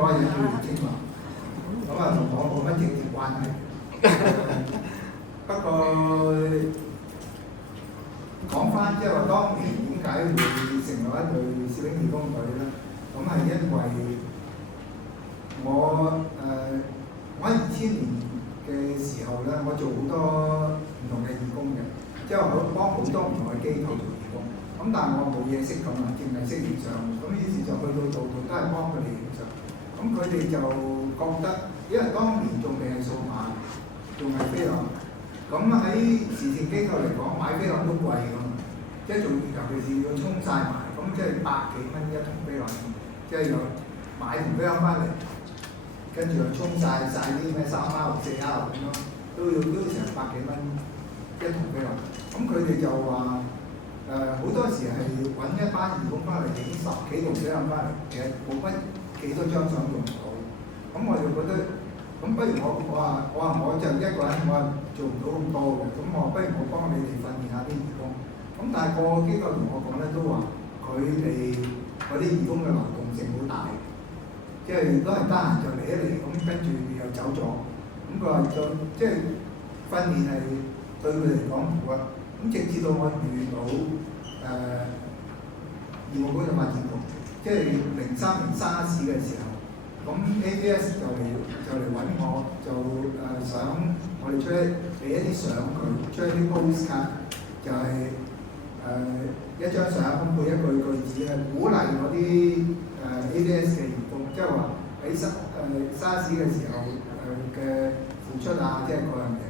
嗰個人叫姚清華，咁啊同我冇乜直接關係。不過講翻即係話當年點解會成立一隊攝影義工隊咧？咁係因為我喺2000年嘅時候咧，我做好多唔同嘅義工嘅，即係我幫好多唔同嘅機構做義工。咁但係我冇嘢識咁啊，淨係識影相。咁於是就去到度度都係幫佢哋影相。咁佢哋就覺得，因為當年仲未係數碼，仲係菲林。咁喺慈善機構嚟講，買菲林都貴㗎嘛，即係仲尤其是要沖晒埋，咁即係百幾蚊一筒菲林，即係要買筒菲林翻嚟，跟住又沖晒啲咩3R、4R咁咯，都要成百幾蚊一筒菲林。咁佢哋就話好多時係揾一班義工翻嚟影10幾筒菲林翻嚟，其實冇乜幾多張相用到。咁我就覺得，咁不如我就一個人，我做唔到咁多嘅，咁我不如我幫你哋訓練下啲義工。咁但係個機構同我講咧，都話佢哋嗰啲義工嘅流動性好大，即係都係得閒就嚟一嚟，咁跟住又走咗。咁佢話即係訓練係對佢嚟講唔好啊。咁直至到我遇到義務工作發展局，即係03年SARS嘅時候。咁 ABS 就嚟揾我，就想我哋俾一啲相佢，出一啲 postcard， 就係一張相咁配一句子咧，鼓勵嗰啲ABS 嘅員工，即係話喺SARS 嘅時候嘅付出啊，即係嗰樣嘢。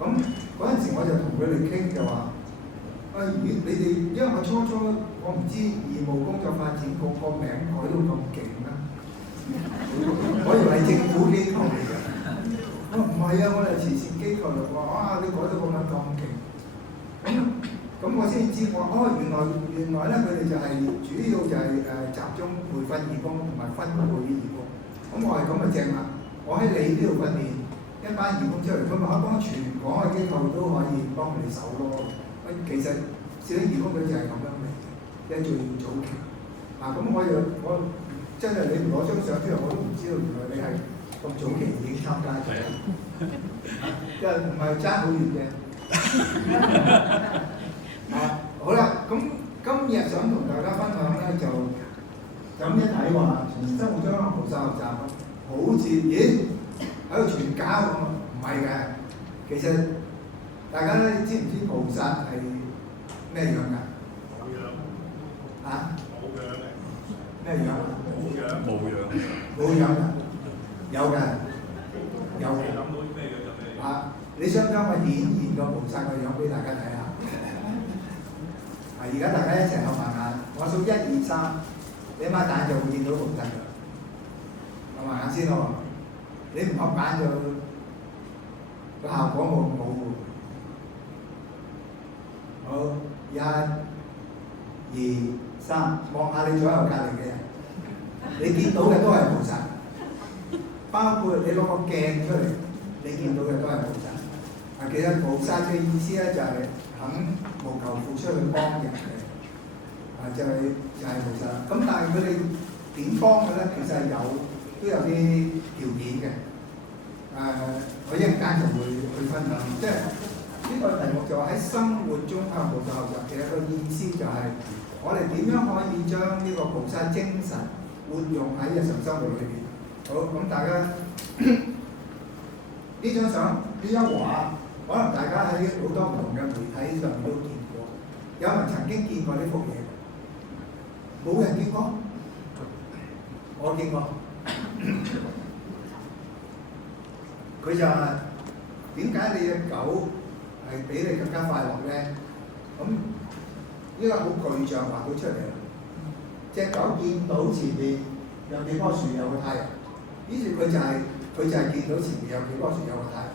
咁嗰陣時我就同佢哋傾就話，你哋因為我初我唔知義務工作發展局個名改到咁勁啦。我以為係政府機構嚟嘅，我唔係啊，我哋慈善機構嚟嘅。哇！你改到個名咁勁，咁我先知原來咧佢哋就係主要就係集中培訓義工同埋分配啲義工。咁我係咁就正啦，我喺你呢度訓練一班義工出嚟，咁我幫全港嘅機構都可以幫佢哋手咯。其實攝影義工隊就係咁樣嚟嘅，即係最早期。咁我真係你唔攞張相出嚟，我都唔知道原來你係咁早期已經參加咗，即係唔係爭好遠嘅。好啦，咁今日想同大家分享咧，就咁一睇話，從生活中菩薩學習，好似喺度傳教咁啊，唔係嘅。其實大家咧知唔知菩薩係咩樣㗎？冇樣。冇樣嚟。咩樣？冇樣啊！有嘅。你諗到啲咩樣就咩？你想唔想我演現個菩薩個樣俾大家睇下？而家大家一齊合埋眼，我數1、2、3，你擘大眼就會見到菩薩㗎。合埋眼先咯，你唔合眼就個效果冇咁好喎。好，1、2、3，望下你左右隔離嘅人。你見到嘅都係菩薩，包括你攞個鏡出嚟，你見到嘅都係菩薩。其實菩薩嘅意思咧就係肯無求付出去幫人嘅，就係菩薩。咁但係佢哋點幫嘅咧？其實係都有啲條件嘅。我一陣間就會去分享。即係呢個題目就話喺生活中向菩薩學習。其實個意思就係我哋點樣可以將呢個菩薩精神活用喺日常生活裏邊。好，咁大家呢張相呢張畫，可能大家喺好多唔同嘅媒體上面都見過。有人曾經見過呢幅嘢？冇人見過？我見過。佢就話：點解你隻狗係比你更加快樂咧？咁呢個好具象畫到出嚟啦。隻狗見到前面有幾棵樹有個太陽，於是佢就係見到前面有幾棵樹有個太陽。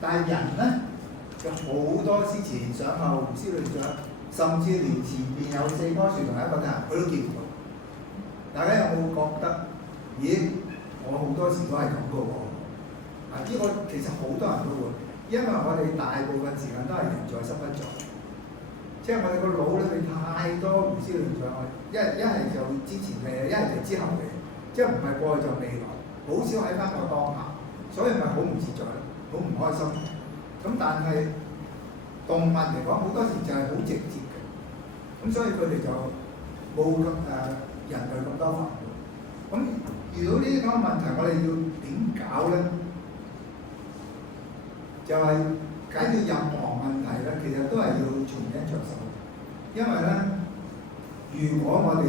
但係人咧就好多思前想後、胡思亂想，甚至連前面有4棵樹同一個太陽佢都見唔到。大家有冇覺得？咦，我好多時都係咁嘅喎。呢個其實好多人都會，因為我哋大部分時間都係人在心不在。即係我哋個腦裏面太多胡思亂想，一係就之前嘅，一係就之後嘅。即係唔係過去就未來，好少喺翻個當下，所以咪好唔自在咯，好唔開心。咁但係動物嚟講，好多時就係好直接嘅，咁所以佢哋就冇咁人類咁多煩惱。咁遇到呢啲咁嘅問題，我哋要點搞咧？就係解決任何問題咧，其實都係要從因着手。因為咧，如果我哋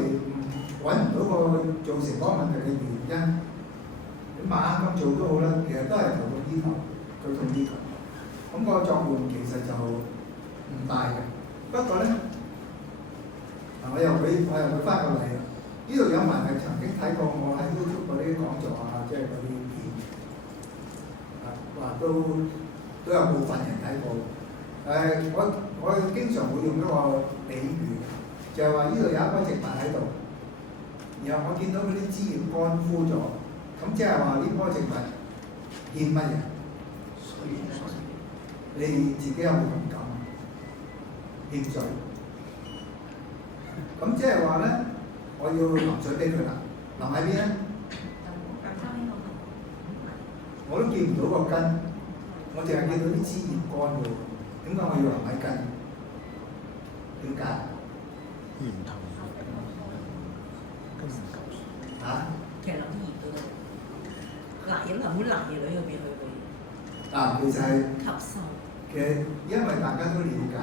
揾唔到個造成嗰個問題嘅原因，你猛咁做都好啦，其實都係頭痛醫頭，腳痛醫腳。咁個作用其實就唔大嘅。不過咧，我又舉翻個例啦。呢度有人係曾經睇過我喺 YouTube 嗰啲講座啊，即係嗰啲片，話都有部分人睇過。我經常會用一個比喻，就係話呢度有一棵植物喺度，然後我見到嗰啲枝葉乾枯咗，咁即係話呢棵植物欠乜嘢？水。你自己有冇同感？欠水。咁即係話咧，我要淋水俾佢啦，淋喺邊咧？我都見唔到個根，我淨係見到啲枝葉乾喎。點解我要淋喺根？點解？唔同嚇？其實淋啲葉都得，嗱飲淋碗淋嘢女嗰邊去嘅。其實係吸收。其實因為大家都了解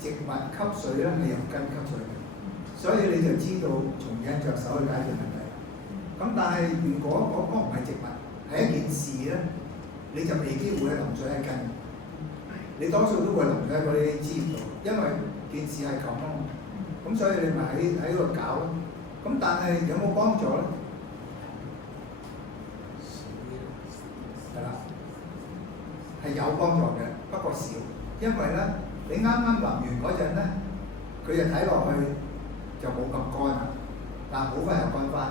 植物吸水咧係由根吸水嘅，所以你就知道從因着手去解決問題。咁但係如果嗰個唔係植物，係一件事咧，你就未機會淋水喺根。你多數都會淋喺嗰啲枝葉度，因為件事係咁啊嘛。咁所以你咪喺度搞咯。咁但係有冇幫助咧？係啦，係有幫助嘅，不過少。因為咧，你啱啱淋完嗰陣咧，佢就睇落去就冇咁乾啦，但好快又乾翻。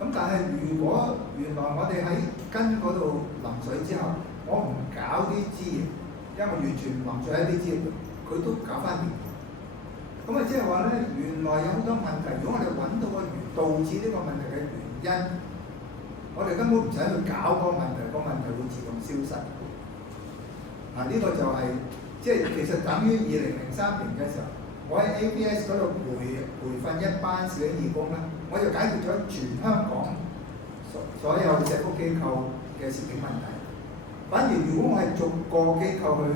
咁但係如果原來我哋喺根嗰度淋水之後，我唔搞啲枝葉，因為完全淋水喺啲枝葉度，佢都搞翻掂。咁啊，即係話咧，原來有好多問題。如果我哋揾到個導致呢個問題嘅原因，我哋根本唔使去搞嗰個問題，個問題會自動消失。呢個就係即係其實等於2003年嘅時候，我喺 ABS 嗰度培訓一班攝影義工啦，我就解決咗全香港所有社福機構嘅攝影問題。反而如果我係逐個機構去，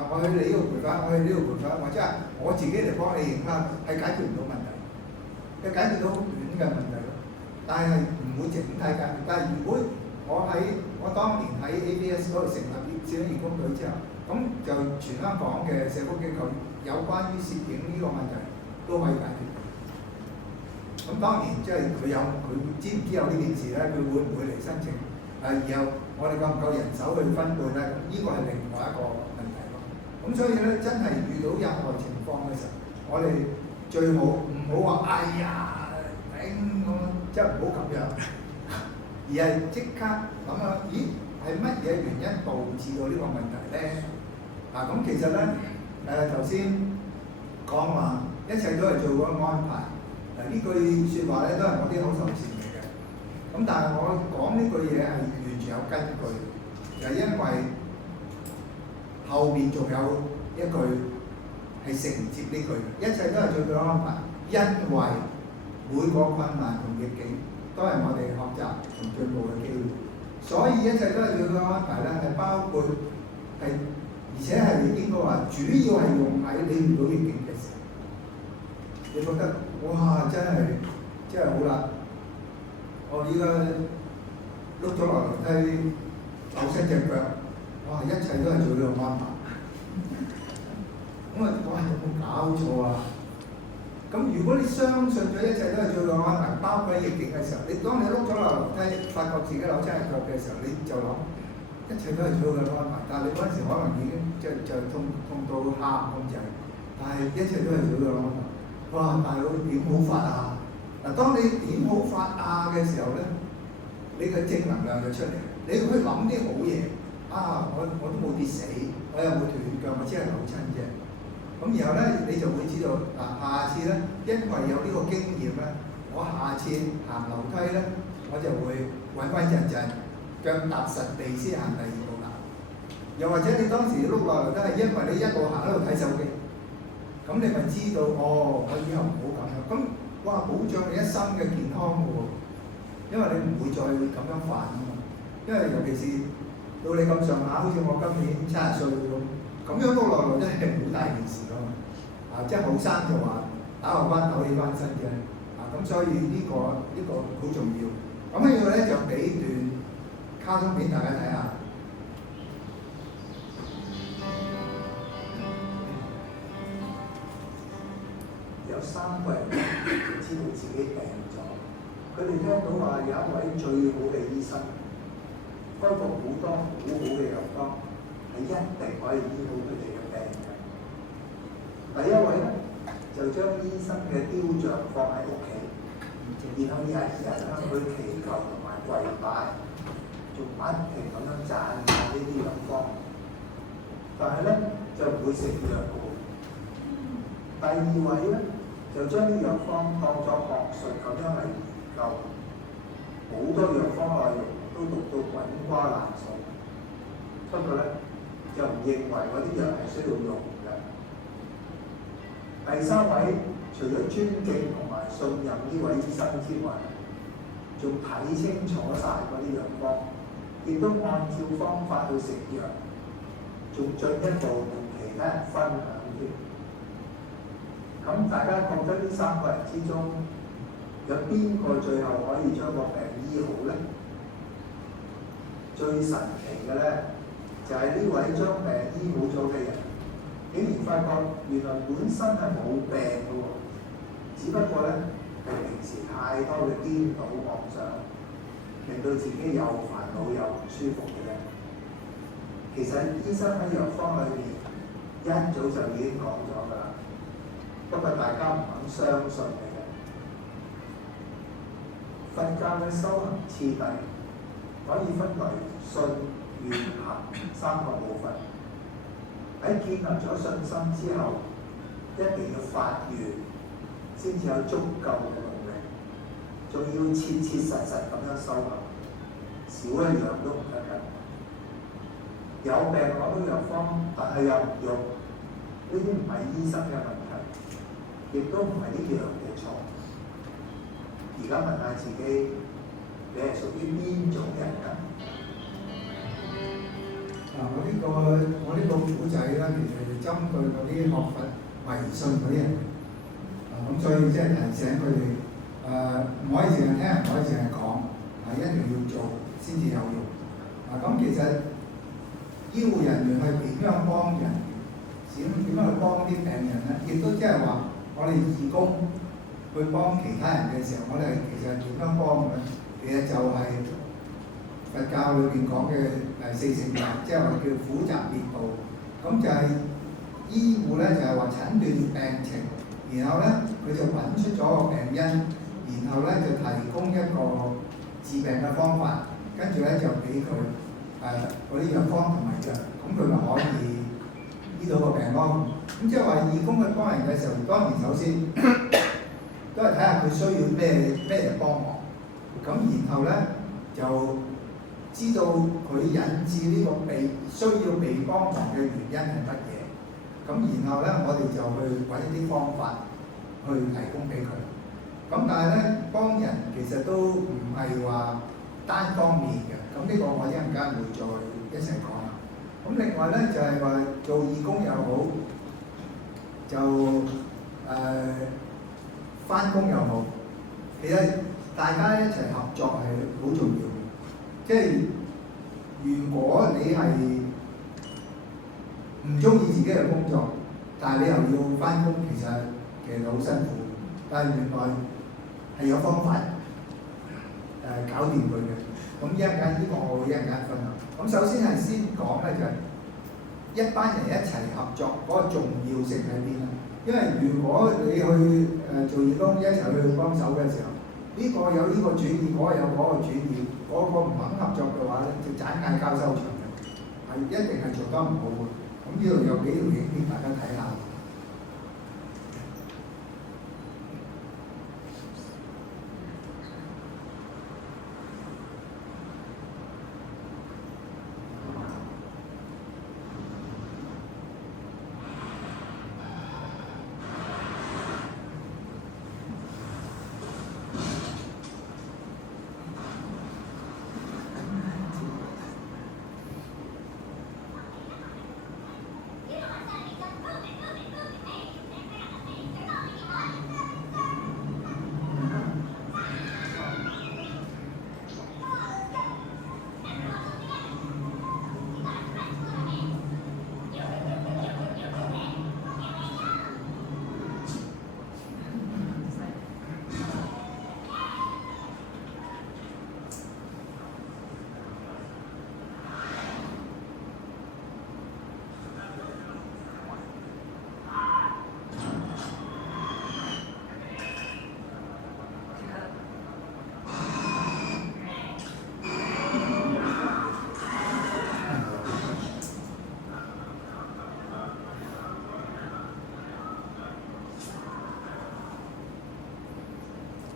我去你呢度培訓，我去呢度培訓，或者係我自己嚟幫你影啦，係解決唔到問題，係解決到好短嘅問題咯。但係唔會整體解決。但係如果我當年喺 ABS 嗰度成立攝影義工隊之後，咁就全香港嘅社福機構有關於攝影呢個問題都可以解決。咁當然即係佢知唔知有呢件事咧？佢會唔會嚟申請？然後我哋夠唔夠人手去分配咧？咁呢個係另外一個問題咯。咁所以咧，真係遇到任何情況嘅時候，我哋最好唔好話哎呀頂咁，即係唔好咁樣，而係即刻諗下，咦係乜嘢原因導致到呢個問題咧？咁其實咧頭先講話一切都係做個安排。呢句説話咧都係我啲口頭禪嚟嘅。咁但係我講呢句嘢係完全有根據，就係因為後面仲有一句係承接呢句，一切都係做個安排，因為每個困難同逆境都係我哋學習同進步嘅機會，所以一切都係做個安排咧，係包括係，而且係應該話主要係用喺你遇到逆境嘅時候，你覺得哇真係好啦！我依家碌咗落樓梯，扭親隻腳，哇！一切都係做呢個安排。咁哇有冇搞錯啊？咁如果你相信咗一切都係做呢個安排，包括逆境嘅時候，你當你碌咗落樓梯，發覺自己扭親隻腳嘅時候，你就諗一切都係做呢個安排。但係你嗰陣時可能已經就痛到喊咁滯，但係一切都係做呢個安排。哇！大佬點好法啊？嗱，當你點好法啊嘅時候咧，你嘅正能量就出嚟。你去諗啲好嘢我都冇跌死，我又冇斷腳，我只係扭親啫。咁然後咧，你就會知道下次咧，因為有呢個經驗咧，我下次行樓梯咧，我就會穩穩陣陣，腳踏實地先行第二步啦。又或者你當時碌落樓梯係因為你一路行一路睇手機，咁你咪知道哦，我以後唔好咁樣。咁哇，保障你一生嘅健康嘅喎，因為你唔會再咁樣犯啊嘛。因為尤其是到你咁上下，好似我今年70歲咁樣碌落嚟真係好大件事咯。即係後生就話打後關抖起翻身嘅，咁所以呢個好重要。咁呢個咧就俾段卡通片大家睇下。有3個人就知道自己病咗，佢哋聽到話有一位最好嘅醫生開過好多好好嘅藥方，係一定可以醫好佢哋嘅病嘅。第一位咧就將醫生嘅雕像放喺屋企，然後日日向佢祈求同埋跪拜，仲不停咁樣讚下呢啲藥方。但係咧就唔會食藥嘅。第二位咧就將啲藥方當作學術咁樣嚟研究，好多藥方內容都讀到滾瓜爛熟，不過咧就唔認為嗰啲藥係需要用嘅。第三位除咗尊敬同埋信任呢位醫生之外，仲睇清楚晒嗰啲藥方，亦都按照方法去食藥，仲進一步同其他人分享添。咁大家覺得呢3個人之中，有邊個最後可以將個病醫好咧？最神奇嘅咧，就係呢位將病醫好咗嘅人，竟然發覺原來本身係冇病嘅喎，只不過咧係平時太多嘅顛倒妄想，令到自己又煩惱又唔舒服嘅啫。其實醫生喺藥方裏面一早就已經講咗㗎啦。不過大家唔肯相信嘅啫。佛教嘅修行次第可以分為信、願、行3個部分。喺建立咗信心之後，一定要發願，先至有足夠嘅能力，仲要切切實實咁樣修行，少一樣都唔得㗎。有病攞到藥方，但係又唔用，呢啲唔係醫生嘅問題，亦都唔係呢樣嘅錯。而家問下自己，你係屬於邊種人啊？我呢個古仔咧，其實係針對嗰啲學佛迷信嗰啲人。咁所以即係提醒佢哋，唔可以淨係聽，唔可以淨係講，一定要做先至有用。咁其實醫護人員係點樣幫人？點樣去幫啲病人咧？亦都即係話，我哋義工去幫其他人嘅時候，我哋其實點樣幫嘅？其實就係佛教裏邊講嘅4聖諦，即係話叫苦集滅道。咁就係醫護咧，就係話診斷病情，然後咧佢就揾出咗個病因，然後咧就提供一個治病嘅方法，跟住咧就俾佢嗰啲藥方同埋藥，咁佢咪可以醫到個病咯。咁即係話義工去幫人嘅時候，當然首先都係睇下佢需要咩人幫忙，咁然後咧就知道佢引致呢個需要被幫忙嘅原因係乜嘢，咁然後咧我哋就去揾一啲方法去提供俾佢。咁但係咧幫人其實都唔係話單方面嘅，咁呢個我一陣間會再一齊講啦。咁另外咧就係話做義工又好，就返工又好，其實大家一齊合作係好重要嘅。即係如果你係唔中意自己嘅工作，但係你又要返工，其實好辛苦。但係原來係有方法搞掂佢嘅。咁一陣間呢個我會一陣間分享。咁首先係先講咧就係一班人一齊合作嗰個重要性喺邊啦。因為如果你去做義工一齊去幫手嘅時候，呢個有呢個主意，嗰個有嗰個主意，嗰個唔肯合作嘅話咧，就盞嗌交收場嘅，一定係做得唔好嘅。咁呢度有幾條影片大家睇下。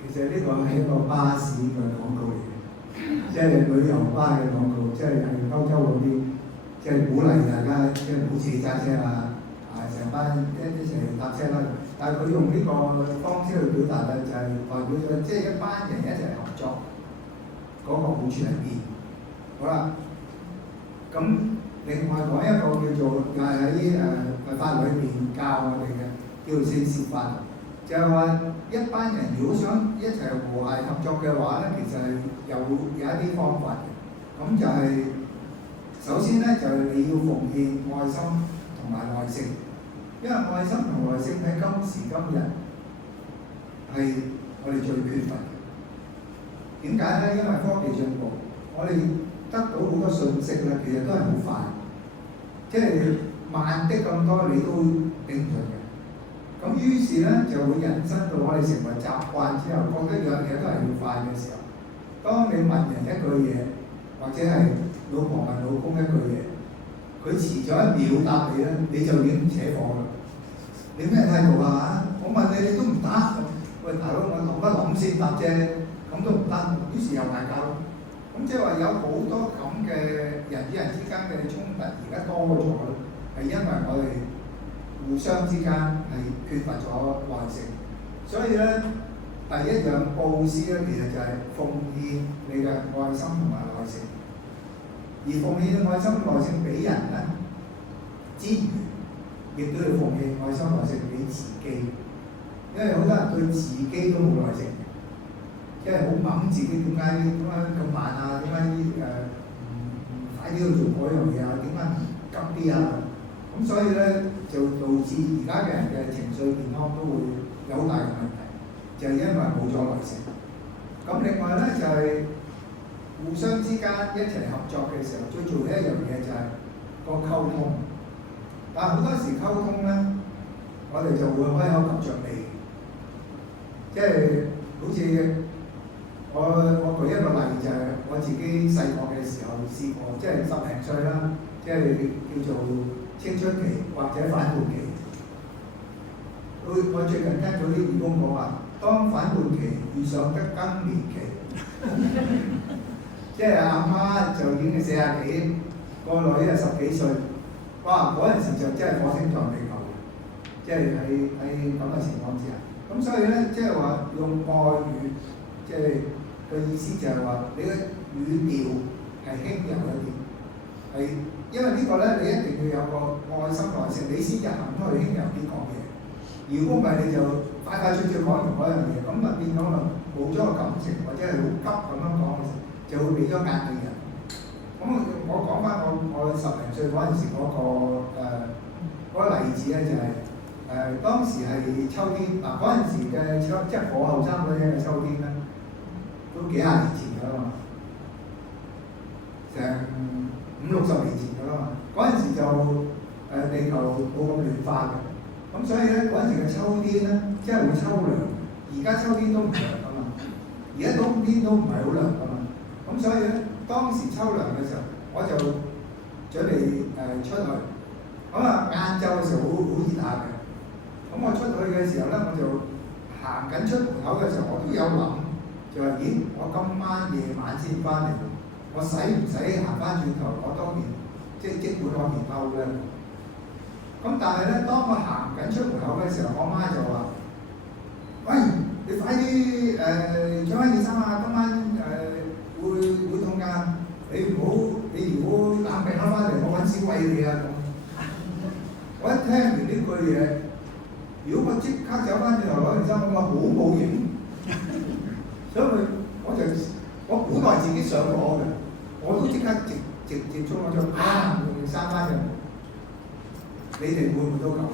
其實呢個係一個巴士嘅廣告嚟嘅，即係旅遊巴嘅廣告，即係歐洲嗰啲，即係鼓勵大家即係唔好自己揸車啊，成班一齊搭車啦。但係佢用呢個方式去表達咧，就係代表咗即係一班人一齊合作嗰個好處喺邊。好啦，咁另外講一個叫做又係喺法律裏邊教我哋嘅，叫做聖事法。就係話一班人如果想一齊和諧合作嘅話咧，其實係有一啲方法嘅。咁就係首先咧，就係你要奉獻愛心同埋耐性，因為愛心同耐性喺今時今日係我哋最缺乏嘅。點解咧？因為科技進步，我哋得到好多信息咧，其實都係好快，即係慢的咁多，你都頂唔順嘅。咁於是咧就會引申到我哋成為習慣之後，覺得樣嘢都係要快嘅時候。當你問人一句嘢，或者係老婆問老公一句嘢，佢遲咗1秒答你咧，你就已經扯火啦。你咩態度啊？我問你，你都唔答。喂，大佬，我諗一諗先答啫，咁都唔得。於是又嗌交咯。咁即係話有好多咁嘅人與人之間嘅衝突，而家多咗咧，係因為我哋互相之間係缺乏咗耐性，所以咧第一樣佈施咧，其實就係奉獻你嘅愛心同埋耐性，而奉獻愛心耐性俾人咧之餘，亦都要奉獻愛心耐性俾自己，因為好多人對自己都冇耐性，即係好掹自己點解咁慢啊？點解唔快啲去做嗰樣嘢啊？點解唔急啲啊？咁所以咧就導致而家嘅人嘅情緒健康都會有好大嘅問題，就係因為冇咗耐性。咁另外咧就係互相之間一齊合作嘅時候，最重要一樣嘢就係個溝通。但係好多時溝通咧，我哋就會開口及着脷，即係好似我舉一個例就係我自己細個嘅時候試過，即係10零歲啦，即係叫做青春期或者反叛期，我最近聽到啲義工講話，當反叛期遇上得更年期，即係阿媽就已經40幾，個女10幾歲，哇！嗰陣時就真係火星撞地球嘅，即係喺咁嘅情況之下。咁所以咧，即係話用愛語，即係個意思就係話你嘅語調係輕柔一啲，係。因為呢個咧，你一定要有個愛心耐性，你先至肯去輕柔啲講嘢。如果唔係，你就快快脆脆講完嗰樣嘢，咁就變咗啦，冇咗個感情，或者係好急咁樣講嘅時候，就會俾咗壓力人。咁我講翻我10零歲嗰陣時嗰個例子咧，就係當時係秋天，嗱嗰陣時嘅即係我後生嗰陣嘅秋天咧，都幾廿年前㗎啦嘛，成50、60年前㗎啦嘛，嗰陣時就地球冇咁暖化嘅，咁所以咧嗰陣時嘅秋天咧，即係會秋涼。而家秋天都唔涼㗎嘛，而家冬天都唔係好涼㗎嘛，咁所以咧當時秋涼嘅時候，我就準備出去，咁啊晏晝嘅時候好熱下嘅，咁我出去嘅時候咧，我就行緊出門口嘅時候，我都有諗，就話咦，我今晚夜晚先翻嚟。我使唔使行翻轉頭攞多件，即管攞件褸咧？咁但係咧，當我行緊出門口嘅時候，我媽就話：喂，你快啲着翻件衫啊！今晚會凍㗎，你如果冷病翻嚟，我揾錢餵你啊！咁我一聽完呢句嘢，如果我即刻走翻轉頭攞件衫，我話好冇型，所以我本來自己想攞嘅。我都即刻直衝我就閂翻入，你哋會唔會都咁？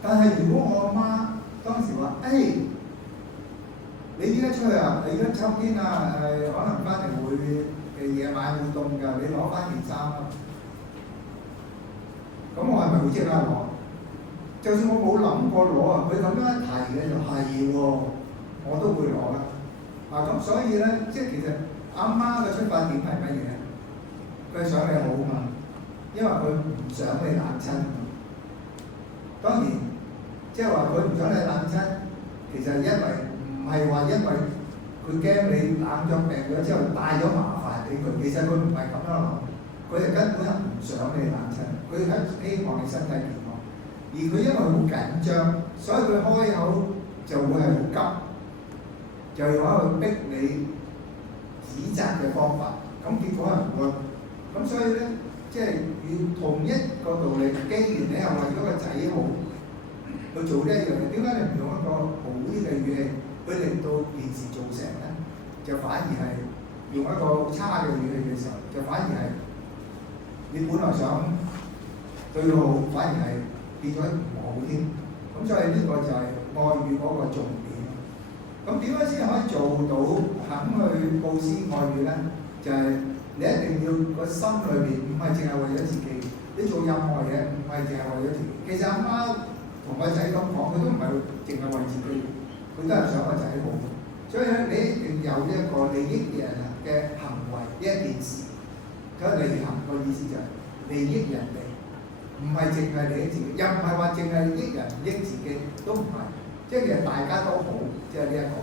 但係如果我阿媽當時話：你依家出去啊？你而家秋天啊，可能翻嚟會夜晚會凍㗎，你攞翻件衫啊！咁我係咪會即刻攞？就算我冇諗過攞啊，佢咁樣一提嘅就係喎，我都會攞啦。咁所以咧，即係其實。阿媽嘅出發點係乜嘢？佢想你好嘛，因為佢唔想你冷親。當然，即係話佢唔想你冷親，其其實因為唔係話因為佢驚你冷咗病咗之後帶咗麻煩俾佢，其實佢唔係咁樣諗，佢係根本係唔想你冷親，佢係希望你身體健康。而佢因為好緊張，所以佢開口就會係好急，就用一個逼你指責嘅方法，咁結果係唔會。咁所以咧，即係要同一個道理，既然你係為咗個仔好去做呢一樣嘢，點解你唔用一個好啲嘅語氣去令到件事做成咧？就反而係用一個差嘅語氣嘅時候，就反而係你本來想對佢好，反而係變咗唔好添。咁所以呢個就係愛語嗰個重點。咁點樣先可以做到肯去佈施愛語咧？就係、你一定要個心裏邊唔係淨係為咗自己，你做任何嘢唔係淨係為咗自己。其實阿媽同個仔咁講，佢都唔係淨係為自己，佢都係想個仔好。所以咧，你一定有一個利益人嘅行為呢一件事。咁利行個意思就係利益人哋，唔係淨係利益自己，又唔係話淨係益人唔益自己，都唔係。即係其實大家都好，即係呢一個。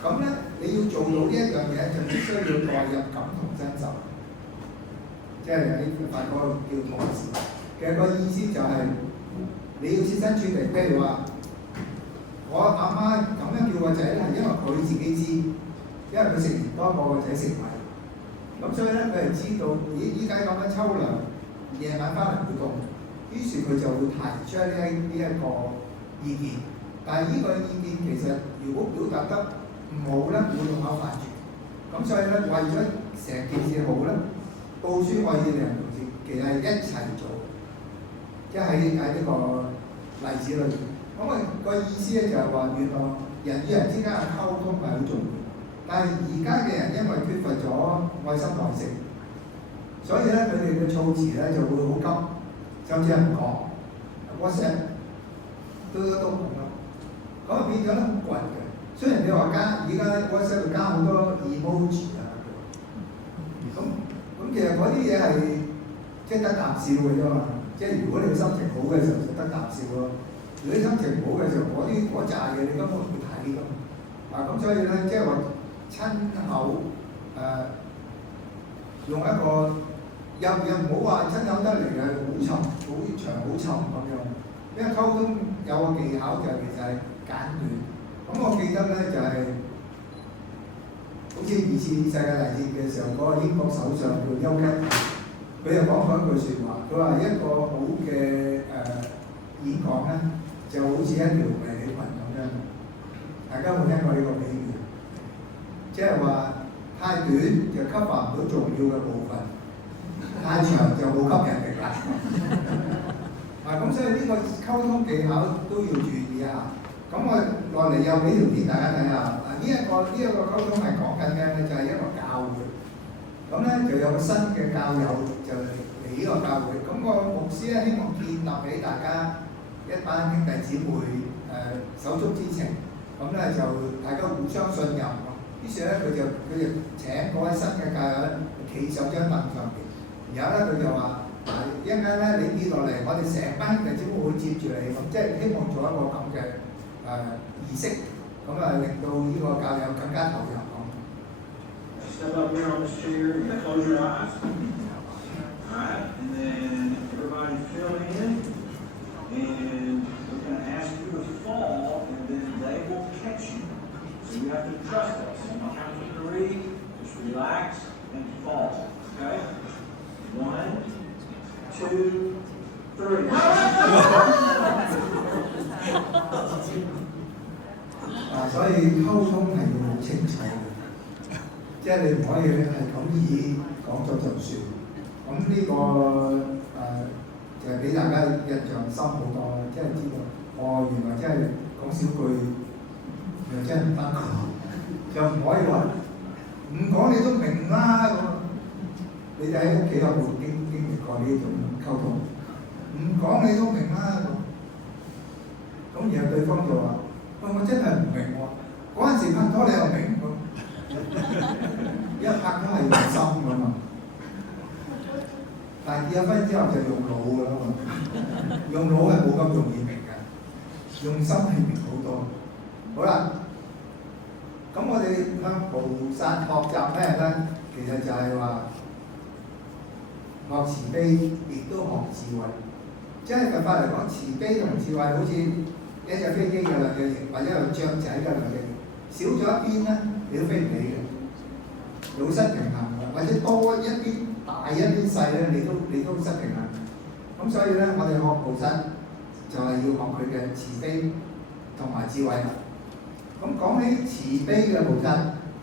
咁咧，你要做到呢一樣嘢，就必須要代入感同身受。即係喺法嗰個叫同事，其實個意思就係、你要設身處地，譬如話，我阿媽咁樣叫個仔咧，係因為佢自己知，因為佢食唔多過個仔食米，咁所以咧佢係知道，依家咁樣秋涼，夜晚翻嚟會凍，於是佢就會提出呢一個意見。但係呢個意見其實如果表達得唔好咧，會弄巧反拙。咁所以咧，為咗成件事好咧，佈施愛語嘅人同事其實係一齊做，即係喺呢個例子裏面。咁個意思咧就係話，原來人與人之間嘅溝通係好重要。但係而家嘅人因為缺乏咗愛心耐性，所以咧佢哋嘅措辭咧就會好急，甚至係唔講 WhatsApp 都唔講。咁啊變咗咧好攰嘅。雖然你話而家 WhatsApp 會加好多 emoji 啊，咁其實嗰啲嘢係即係得啖笑嘅啫嘛。即係如果你嘅心情好嘅時候就得啖笑咯。如果你心情唔好嘅時候，嗰扎嘢你根本唔會睇㗎嘛。咁所以咧，即係話親口用一個又唔好話親口得嚟嘅好長好沉咁樣。因為溝通有個技巧就其實係簡短。咁我記得咧就係、好似2次世界大戰嘅時候，嗰個英國首相叫丘吉爾，佢又講過一句説話，佢話一個好嘅演講咧，就好似一條迷你裙咁樣。大家有冇聽過呢個比喻？即係話太短就吸納唔到重要嘅部分，太長就冇吸引力啦。咁所以呢個溝通技巧都要注意一下。咁我落嚟有幾條片大家睇下。呢一個溝通係講緊嘅咧，就係一個教會。咁咧就有個新嘅教友就嚟呢個教會。咁個牧師咧希望建立俾大家一班兄弟姊妹手足之情。咁咧就大家互相信任。於是咧佢就請嗰位新嘅教友企上張凳上邊。然後咧佢就話：一陣間咧你跌落嚟，我哋成班兄弟姊妹會接住你。咁即係希望做一個咁嘅儀式，咁令到呢個教友更加投入。Step up here on this chair, close your eyes. All right, and then everybody fill in, and we're going to ask you to fall, and then they will catch you. So you have to trust us. On the count of 3, just relax and fall. Okay? 1, 2, 3. 所以溝通係要好清楚嘅，即係你唔可以係咁以講咗就算。咁呢就係俾大家印象深好多，即係知道原來真係講少句又真係唔得㗎，就唔可以話唔講你都明啦咁。你哋喺屋企有冇經歷過呢種溝通？唔講你都明啦咁，然後對方就話：我真係唔明喎。嗰陣時拍拖你又明喎，一拍拖係用心㗎嘛。但係結咗婚之後就用腦㗎啦嘛，用腦係冇咁容易明㗎，用心係明好多。好啦。向菩薩學習咩咧？其實就係話學慈悲，亦都學智慧。即係佛法嚟講，慈悲同智慧好似一隻飛機嘅兩隻翼，或者有雀仔嘅兩隻翼，少咗一邊咧，你都飛唔起嘅，會失平衡嘅；或者多一邊大一邊細咧，你都失平衡。咁所以咧，我哋學菩薩就係要學佢嘅慈悲同埋智慧啦。咁講起慈悲嘅菩薩，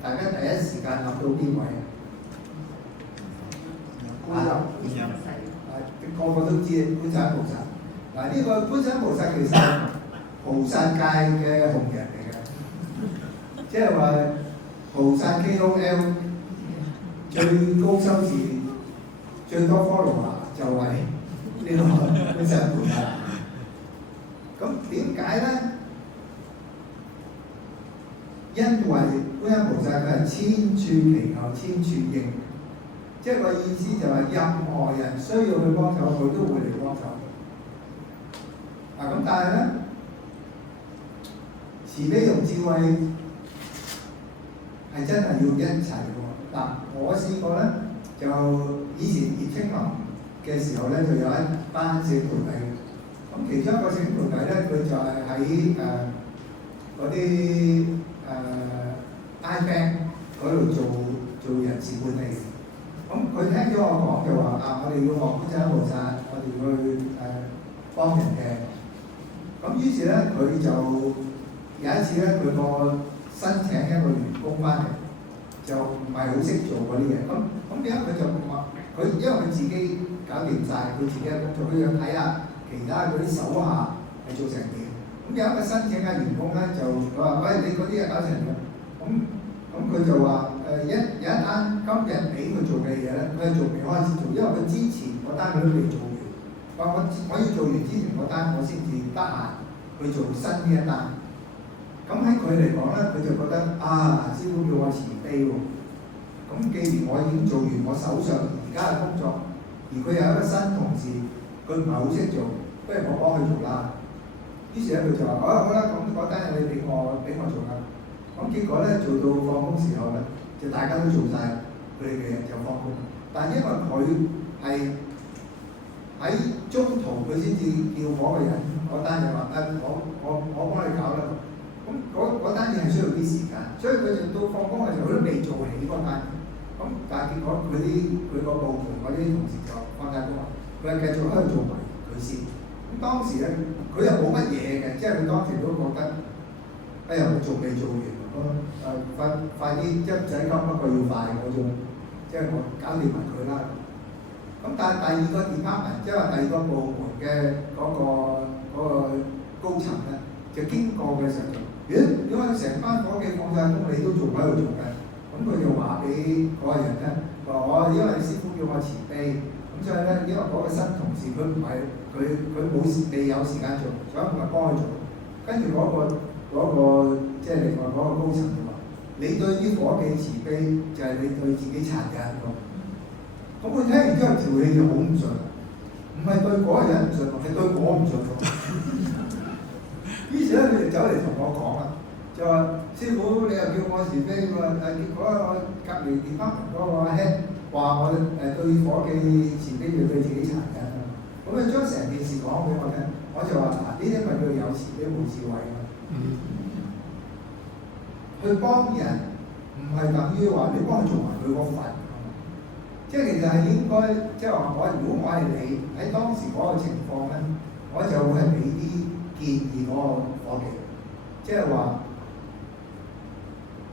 大家第一時間諗到邊位？觀音。個個都知觀世音菩薩。嗱，呢個觀世音菩薩其實係菩薩界嘅紅人嚟嘅，即係話菩薩 KOL 最高收視、最多 follower 就係呢個觀世音菩薩。咁點解咧？因為觀音菩薩佢係千處祈求千處應，即係個意思就係任何人需要去幫手，佢都會嚟幫手。咁但係咧，慈悲同智慧係真係要一齊喎。我試過咧，就以前葉青林嘅時候咧，就有一班小徒弟。咁其中一個小徒弟咧，佢就係喺嗰啲iBank 嗰度做人事管理。咁佢聽咗我講就話我哋要學觀世音菩薩，我哋要去幫人嘅。咁於是咧，佢就有一次咧，佢個申請一個員工翻嚟，就唔係好識做嗰啲嘢。咁點解佢就話佢因為佢自己搞掂晒佢自己嘅工作，佢要睇下其他嗰啲手下係做成點。咁有一個申請嘅員工咧，就佢話：喂，你嗰啲嘢搞成點？咁佢就話有一單今日俾佢做嘅嘢咧，佢係仲未開始做，因為佢之前嗰單佢都未做完。話我要做完之前嗰單，我先至得閒去做新呢一單。咁喺佢嚟講咧，佢就覺得師傅叫我慈悲喎。咁既然我已經做完我手上而家嘅工作，而佢有一個新同事，佢唔係好識做，不如我幫佢做啦。於是咧，佢就話：好啦，咁嗰單你俾我做啦。咁結果咧，做到放工時候咧，就大家都做晒佢哋嘅嘢就放工。但係因為佢係喺中途佢先至叫嗰個人嗰單就話：我幫你搞啦。咁嗰單嘢係需要啲時間，所以佢哋到放工嘅時候佢都未做起嗰單嘢。咁但係結果佢個部門嗰啲同事就放晒工啦，佢係繼續喺度做埋佢先。咁當時咧，佢又冇乜嘢嘅，即係佢當時都覺得，我仲未做完，快啲，即係唔使急，不過要快嗰種，即係我搞掂埋佢啦。咁但係第二個 department， 即係話第二個部門嘅嗰個高層咧，就經過嘅時候就，點解成班伙計放晒工，你都仲喺度做嘅？咁佢就話俾嗰個人咧，話因為師傅叫我慈悲，咁所以咧，因為嗰個新同事佢唔係佢未有時間做，所以唔係幫佢做。跟住嗰個即係另外嗰個高層就話：你對於伙計慈悲，就係你對自己殘忍喎。咁佢聽完之後條氣就好唔順，唔係對嗰個人唔順，係對我唔順。於是咧，佢哋走嚟同我講啦，就話：師傅，你又叫我慈悲喎，結果我隔離電話嗰個 head 話我對伙計慈悲，要對自己殘忍啊！咁佢將成件事講俾我聽，我就話：呢啲咪叫有慈悲冇智慧咯。去幫人唔係等於話你幫佢做埋佢嗰份，即係其實係應該，即係話如果我係你喺當時嗰個情況咧，我就會係俾啲建議嗰個伙計，即係話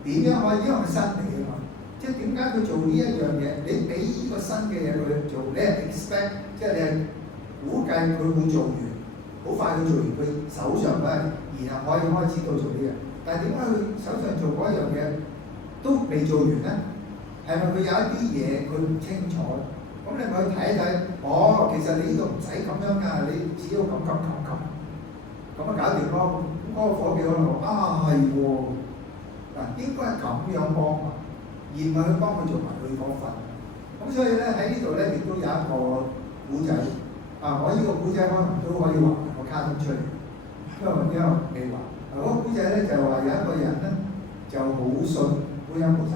點樣可以，因為佢新嚟啊嘛，即係點解佢做呢一樣嘢？你俾呢個新嘅嘢佢做，你係 expect， 即係你係估計佢會做完，好快佢做完佢手上咧，然後可以開始到做呢樣。但係點解佢手上做嗰一樣嘢都未做完咧？係咪佢有一啲嘢佢唔清楚？咁你咪去睇一睇，其實你呢度唔使咁樣㗎，你只要咁啊搞掂咯。咁嗰個伙計可能話係喎，嗱應該係咁樣幫啊，而唔係去幫佢做埋佢嗰份。咁所以咧喺呢度咧亦都有一個古仔我呢個古仔可能都可以畫個卡通出嚟，因為未畫。嗰個古仔咧就話有一個人咧就好信觀觀音菩薩，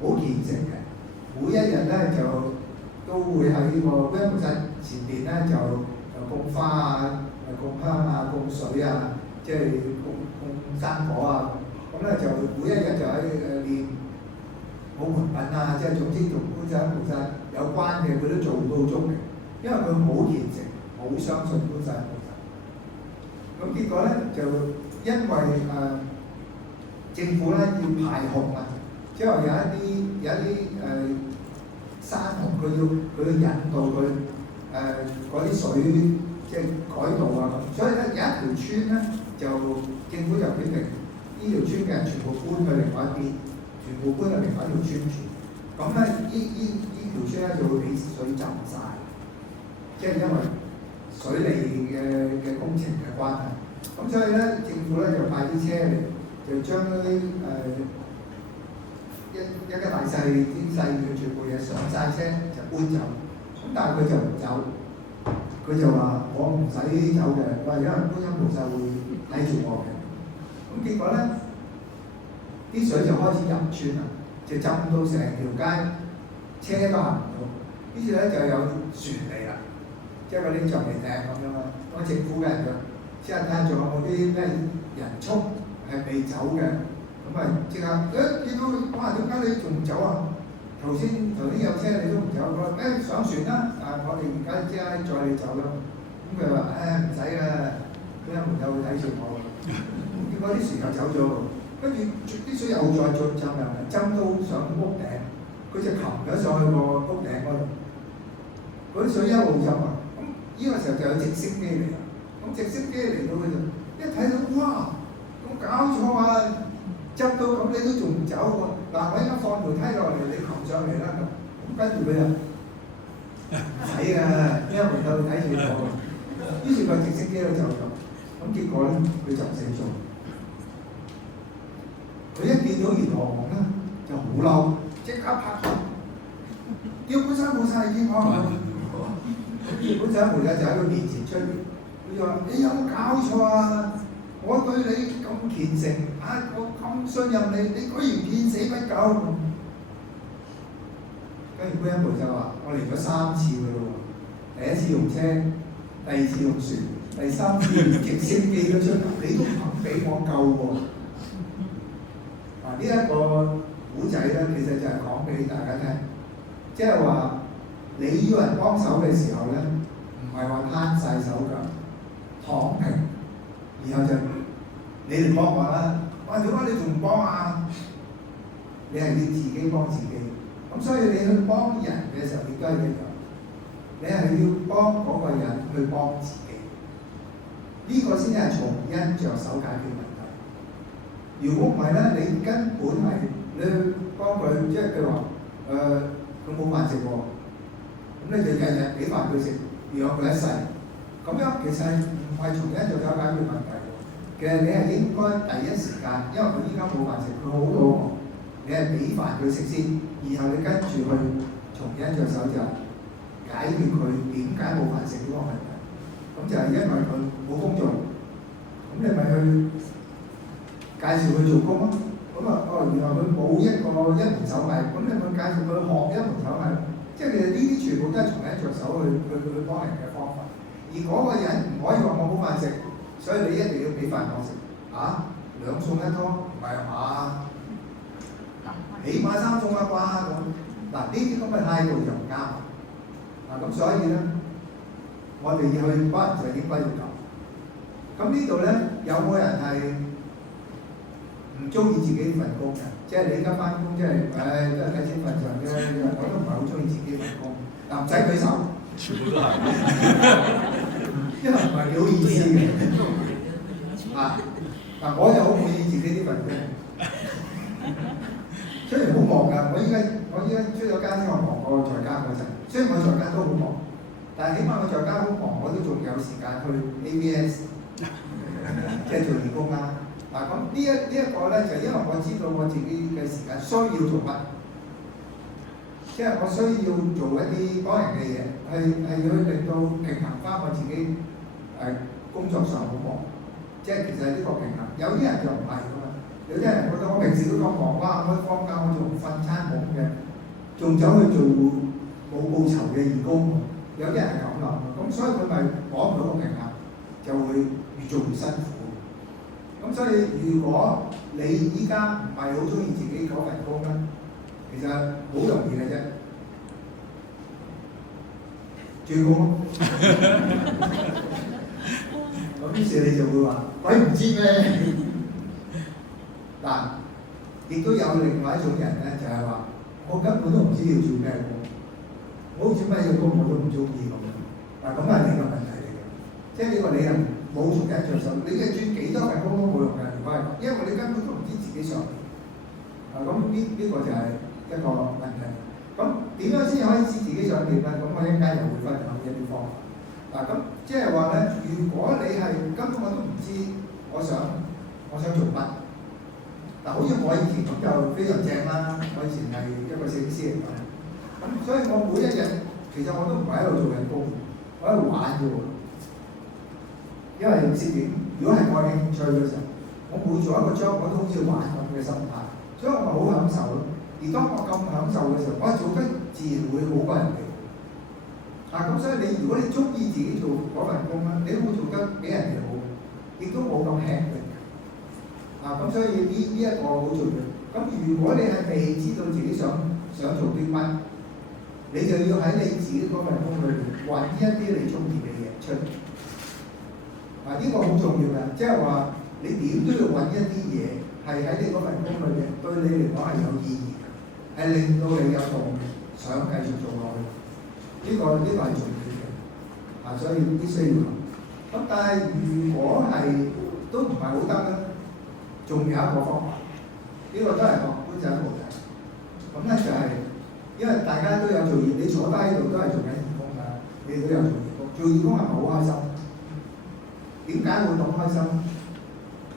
好虔誠嘅。每一日咧就都會喺個觀音菩薩前邊咧就供花啊、供香啊、供水啊，即係供生果啊。咁咧就每一日就喺念冇門品啊，即係總之同觀世音菩薩有關嘅，佢都做到足嘅，因為佢好虔誠，好相信觀世音菩薩。咁結果咧就因為政府咧要排洪啊，即係話有一啲山洪，佢要引導佢嗰啲水即係改道啊咁，所以咧有一條村咧就政府就決定呢條村嘅人全部搬去另外一邊，全部搬去另外一條村住。咁咧呢條村咧就會俾水浸晒，即係因為水利嘅工程嘅關係。咁所以咧政府咧就派啲車嚟，就將嗰啲一家大細啲細嘅全部嘢上晒車就搬走。咁但係佢就唔走，佢就話我唔使走嘅，我係因為觀音菩薩會睇住我嘅。咁結果咧啲水就開始入村啦，就浸到成條街車都行唔到。於是咧就有船嚟啦，即係嗰啲橡皮艇咁樣啦。咁政府嘅人就即係睇下仲有冇啲咩人畜係未走嘅，咁啊即刻見到佢，哇！點解你仲唔走啊？頭先有車你都唔走，佢話上船啦，我哋而家即刻載你走啦。咁佢話唔使㗎，佢喺門口會睇住我。咁結果啲船又走咗，跟住啲水又再浸入嚟，浸到上屋頂，佢就擒咗上去個屋頂嗰度。嗰啲水一路浸啊，咁呢個時候就有直升機嚟啦。咁直升機嚟到佢就一睇到，哇！咁搞錯啊！浸到咁你都仲唔走喎？嗱，我而家放條梯落嚟，你擒上嚟啦咁。跟住佢就唔使㗎，因為門口睇住我。於是個直升機都走咗。咁結果咧，佢就死咗。佢一見到原來咧，就好嬲，即刻拍台，叫觀世音菩薩嚟見我。觀世音菩薩就喺佢面前出現，佢就話：你有冇搞錯啊？我對你咁虔誠，我咁信任你，你居然見死不救。跟住觀音菩薩話：我嚟咗3次㗎咯喎，第一次用車，第二次用船，第3次連直升機都出嚟，你都唔肯俾我救喎。呢一個古仔咧，其實就係講俾大家聽，即係話你要人幫手嘅時候咧，唔係話攤晒手腳躺平，然後就你哋幫我啦。哇！點解你仲唔幫啊？你係要自己幫自己。咁所以你去幫人嘅時候，亦都係一樣。你係要幫嗰個人去幫自己，呢個先係從因着手解決問題。如果唔係咧，你根本係你去幫佢，即係佢話佢冇飯食喎，咁你就日日俾飯佢食，養佢一世。咁樣其實唔係從因着手解決問題。其實你係應該第一時間，因為佢依家冇飯食，佢好肚餓，你係俾飯佢食先，然後你跟住去從因着手就解決佢點解冇飯食呢個問題。咁就係因為佢冇工做，咁你咪去介紹佢做工咯。咁原來佢冇一門手藝，咁你咪介紹佢學一門手藝。即係其實呢啲全部都係從因着手去幫人嘅方法。而嗰個人唔可以話我冇飯食。所以你一定要俾飯我食，2餸一湯，唔係嘛？起碼3餸啦啩咁。嗱呢啲咁嘅態度就唔啱。咁所以咧，我哋要去幫人就應該要咁。咁呢度咧，有冇人係唔中意自己份工嘅？即係你而家翻工，即係都係睇錢份上啫。我都唔係好中意自己份工。唔使舉手，全部都係。因為唔係幾好意思嘅。我就好滿意自己呢份工。雖然好忙㗎，我依家出咗街先，我忙過在家嗰陣。雖然我在家都好忙，但係起碼我在家好忙，我都仲有時間去 ABS， 即係做義工啦。咁呢一個咧，就因為我知道我自己嘅時間需要做乜，即係我需要做一啲幫人嘅嘢，係要去令到平衡翻我自己工作上好忙。即係其實呢個平衡，有啲人就唔係㗎嘛。有啲人覺得我平時都咁忙，哇！我放假我仲瞓餐懵嘅，仲走去做冇報酬嘅義工，有啲人係咁諗，咁所以佢咪攞唔到個平衡，就會越做越辛苦。咁所以如果你依家唔係好中意自己嗰份工咧，其實好容易嘅啫，轉工。咁於是你就會話：鬼唔知咩？嗱，亦都有另外一種人咧，就係話：我根本都唔知要做咩工，我好似乜嘢工我都唔中意咁樣。嗱，咁係另一個問題嚟嘅，即係你話你又冇從一着手，你嘅轉幾多份工都冇用嘅，如果係咁，因為你根本都唔知自己想點。咁呢個就係一個問題。咁點樣先可以知自己想點咧？咁我一陣間又會分享一啲方法。嗱，咁即係話咧，如果你係根本我都唔知我想做乜。嗱，好似我以前咁就非常正啦，我以前係一個攝影師嚟嘅，咁所以我每一日其實我都唔係喺度做緊工，我喺度玩啫喎。因為攝影如果係我興趣嘅時候，我每做一個張我都好似玩咁嘅心態，所以我咪好享受咯。而當我咁享受嘅時候，我做得自然會好過人哋。咁所以如果你中意自己做嗰份工咧，你都會做得比人哋好，亦都冇咁吃力。咁所以呢一個好重要。咁如果你係未知道自己想做啲乜，你就要喺你自己嗰份工裏邊揾一啲你中意嘅嘢出嚟。呢個好重要嘅，即係話你點都要揾一啲嘢係喺你嗰份工裏邊對你嚟講係有意義嘅，係令到你有動力想繼續做落去。呢個係重要嘅。所以必須要諗。咁但係如果係都唔係好得咧，仲有一個方法，呢個都係學觀察模式。咁咧就係因為大家都有做義，你坐低喺度都係做緊義工㗎，你都有做義工。做義工係咪好開心？點解會咁開心？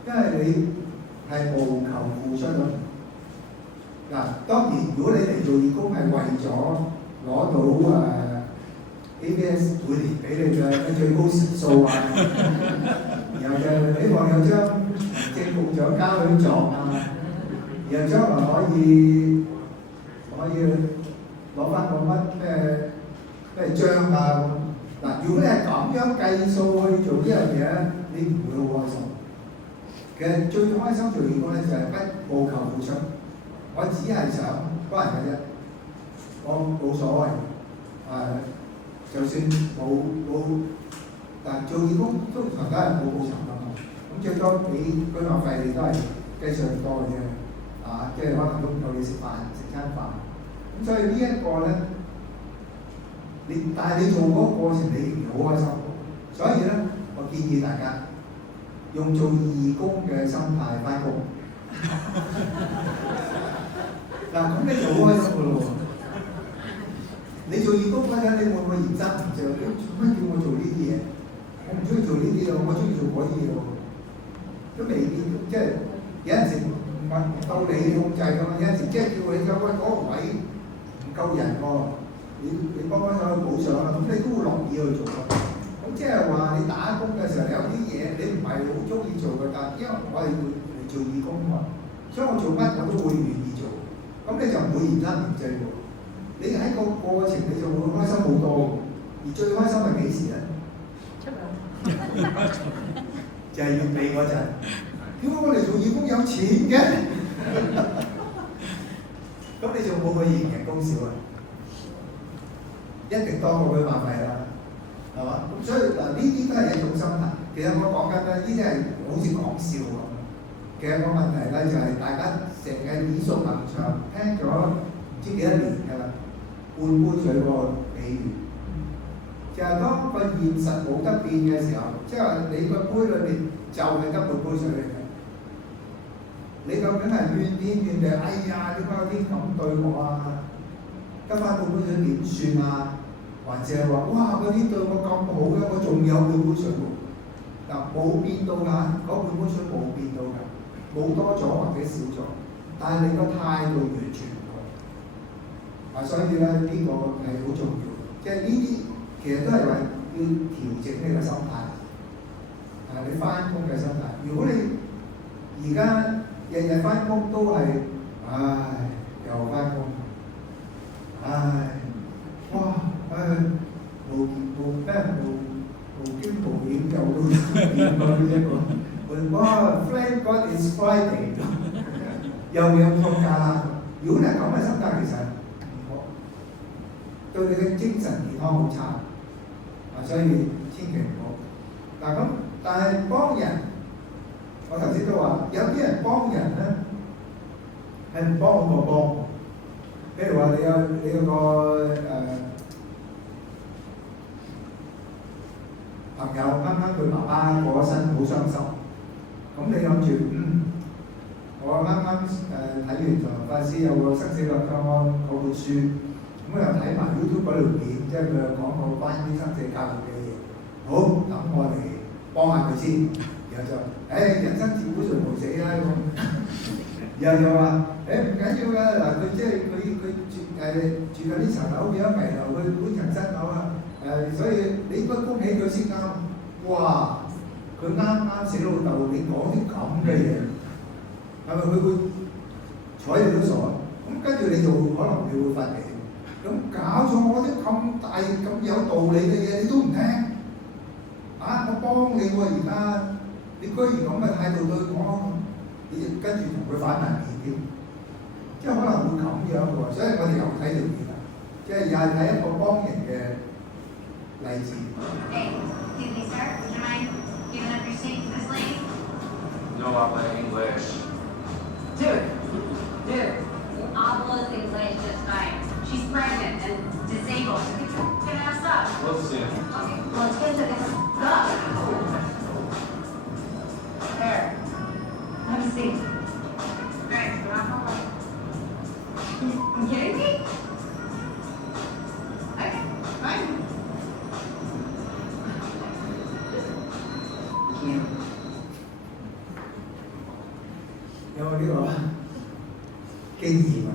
因為你係無求付出咯。當然如果你嚟做義工係為咗攞到ABS 每年俾你嘅最高時數啊，然後就希望有張政務獎交佢狀啊，然後將來可以攞翻個咩章啊咁。如果你係咁樣計數去做呢樣嘢咧，你唔會好開心。其實最開心做義工咧就係不務求付出，我只係想幫人嘅啫，我冇所謂。就算冇，但做義工通常都係冇報酬㗎嘛。咁最多俾居學費，你都係雞碎多嘅啫。即係可能都唔夠你食餐飯。咁所以呢一個咧，但係你做嗰個過程，你仍然好開心。所以咧，我建議大家用做義工嘅心態返工。咁你就好開心㗎咯喎！你做義工嗰陣，你會唔會嫌生唔做？你做乜叫我做呢啲嘢？我唔中意做呢啲咯，我中意做嗰啲嘢喎。都未必，即係有陣時唔夠你控制㗎嘛。有陣時即係叫你走嗰個位唔夠人喎，你幫手去補上啦，咁你都會樂意去做咯。咁即係話你打工嘅時候，有啲嘢你唔係好中意做嘅，但因為我係嚟做義工嘛，所以我做乜我都會願意做。咁你就唔會嫌生嫌制喎。你喺個過程你就會開心好多，而最開心係幾時咧？出糧就係月尾嗰陣。點解我哋做義工有錢嘅？咁你仲冇個現人工少啊？一定多過佢話費啦，係嘛？咁所以呢啲都係一種心態。其實我講緊咧，呢啲係好似講笑咁。其實個問題咧就係大家成日耳熟能詳，聽咗唔知幾多年㗎啦。半杯水個比喻，就係當個現實冇得變嘅時候，即係話你個杯裏面就係得半杯水嚟嘅。你究竟係怨天怨地？哎呀，點解有啲咁對我啊？得翻半杯水點算啊？還是係話哇，嗰啲對我咁好嘅，我仲有半杯水喎。冇變到㗎，嗰半杯水冇變到㗎，冇多咗或者少咗，但係你個態度完全。所以咧呢個係好重要，即係呢啲其實都係話要調整你個心態，你翻工嘅心態。如果你而家一日日翻工都係，唉，又翻工，唉，哇，無驚無險又到點嗰啲一個，哇 ，Thank God it's Friday， 又有放假啦。如果你係咁嘅心態，其實唔好，對你嘅精神健康好差，所以千祈唔好。但係幫人，我頭先都話，有啲人幫人咧係唔幫好過幫。譬如話你有個朋友啱啱佢爸爸過咗身，好傷心。咁你諗住，我啱啱睇完財務法師有個生死兩相安嗰本書，咁又睇埋 YouTube 嗰條片，即係佢又講到關於生死教育嘅嘢。好，等我嚟幫下佢先，然後就人生自古誰無死啦咁。然後就話唔緊要㗎，嗱佢即係佢住緊呢層樓變咗危樓，佢搬層新樓啦。所以你應該恭喜佢先啱。哇！佢啱啱死老豆，你講啲咁嘅嘢，係咪佢會睬你都傻？咁跟住你就可能你會發脾氣。咁搞錯我啲咁大咁有道理嘅嘢，你都唔聽？我幫你喎而家，你居然咁嘅態度對我，你跟住同佢反埋面添，即係可能會咁樣喎。所以我哋又睇條片啦，即係又係睇一個幫人嘅例子。Excuse me, sir. Would you mind giving up your seat to this lady? No habla English. Dude. Hablas English just fine. She's pregnant and disabled. It's gonna mess up. Listen. Okay, let's get to this stuff. There. Have a seat. Alright, so I'm home. You kidding me? Okay, fine. Thank you. 有冇呢個經驗啊？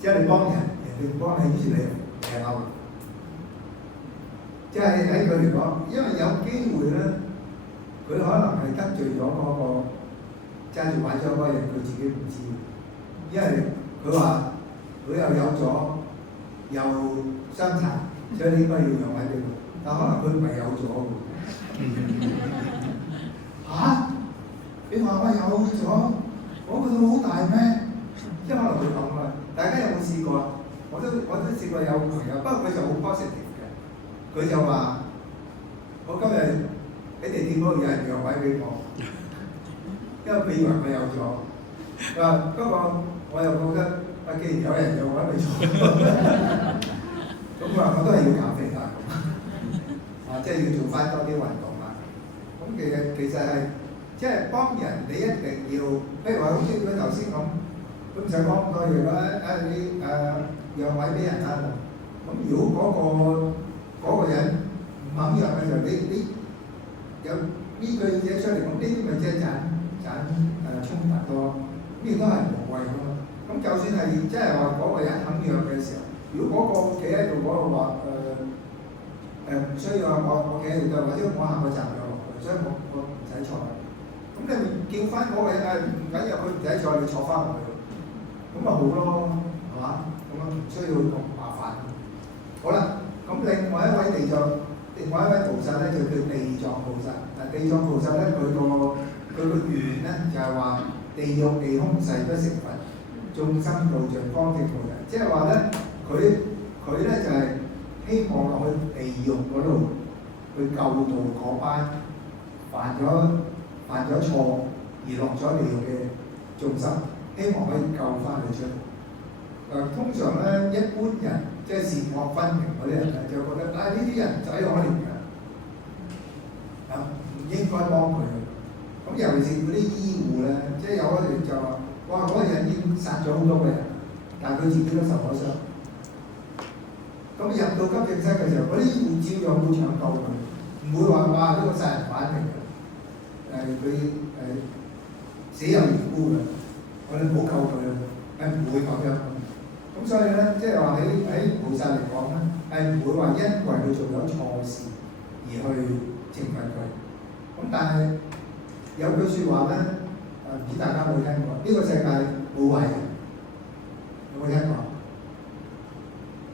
即係你幫人，人哋唔幫你，於是你係嬲。即係喺佢嚟講，因為有機會咧，佢可能係得罪咗嗰個揸住拐杖嗰個人，佢自己唔知。因為佢話佢又有咗，又傷殘，所以應該要讓位俾佢。但可能佢唔係有咗喎。你話我有咗，我嗰度好大咩？即係可能會咁啊！大家有冇試過啊？我都試過有朋友，不過佢就好 positive 嘅。佢就話：我今日喺地鐵嗰度有人讓位俾我，因為佢以為佢有咗。佢話：不過我又覺得，既然有人讓位俾我，咁佢話我都係要減肥啦。即係要做翻多啲運動啦。咁其實係。即係幫人，你一定要，譬如話好似佢頭先咁，都唔使講咁多嘢啦。你讓位俾人啦。咁如果嗰個人唔肯讓嘅時候，你有呢句嘢出嚟，咁呢啲咪即係衝突咯。咁亦都係無謂㗎嘛。咁就算係即係話嗰個人肯讓嘅時候，如果嗰個企喺度嗰個話唔需要我企喺度，或者我行個站就落去，所以我唔使坐。咁你咪叫翻嗰個人唔緊要，佢唔使坐，你坐翻落去，咁咪好咯，係嘛？咁啊唔需要咁麻煩。好啦，咁另外一位菩薩咧就叫地藏菩薩。地藏菩薩咧佢個願咧就係話地獄地空誓不成佛，眾生道像方正菩薩。即係話咧，佢咧就係希望落去地獄嗰度去救度嗰班犯咗錯而落咗地獄嘅眾生，希望可以救翻佢出嚟。通常咧，一般人即係善惡分明嗰啲人咧，就覺得呢啲人仔可憐嘅，唔應該幫佢。咁尤其是嗰啲醫護咧，即係有嗰啲就話：哇！嗰個人已經殺咗好多個人，但係佢自己都受咗傷。咁入到急症室嘅時候，嗰啲醫護照樣會搶救佢，唔會話哇呢個殺人犯嚟嘅。佢死有餘辜嘅，我哋唔好救佢啦，唔會咁樣。咁所以咧，即係話喺菩薩嚟講咧，係唔會話因為佢做咗錯事而去懲罰佢。咁但係有句説話咧，唔知大家有冇聽過？呢個世界冇壞人，有冇聽過？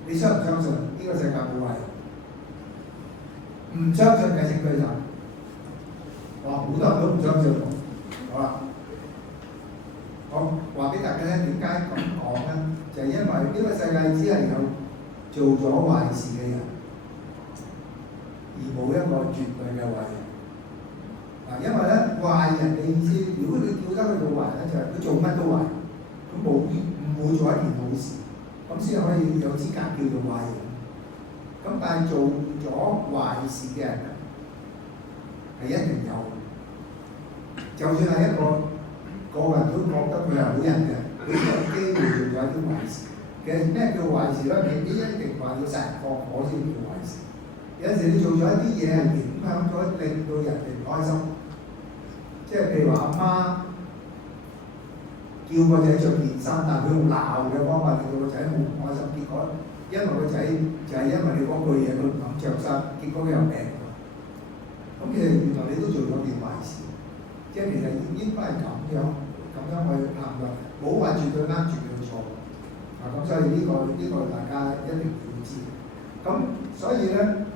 你相唔相信呢個世界冇壞人？唔相信嘅請舉手。哇！好多人都唔相信喎。好啦，我話俾大家聽點解咁講咧？就係因為呢個世界只係有做咗壞事嘅人，而冇一個絕對嘅壞人。因為咧壞人嘅意思，如果你叫得佢做壞人咧，就係佢做乜都壞，佢唔會做一件好事，咁先可以有資格叫做壞人。咁但係做咗壞事嘅人咧，係一定有，就算係一個人都覺得佢係好人嘅，佢都有機會做咗一啲壞事。其實咩叫壞事咧？未必一定話要殺人放火先叫壞事。有陣時你做咗一啲嘢係影響咗，令到人哋唔開心。即係譬如話阿媽叫個仔着件衫，但係佢用鬧嘅方法令到個仔好唔開心，結果因為個仔就係因為你講句嘢佢唔肯着衫，結果佢有病。咁其實原來你都做咗件壞事，即係其實應該係咁樣去判斷，冇話絕對啱絕對錯。咁所以呢個大家一定要知。咁所以咧，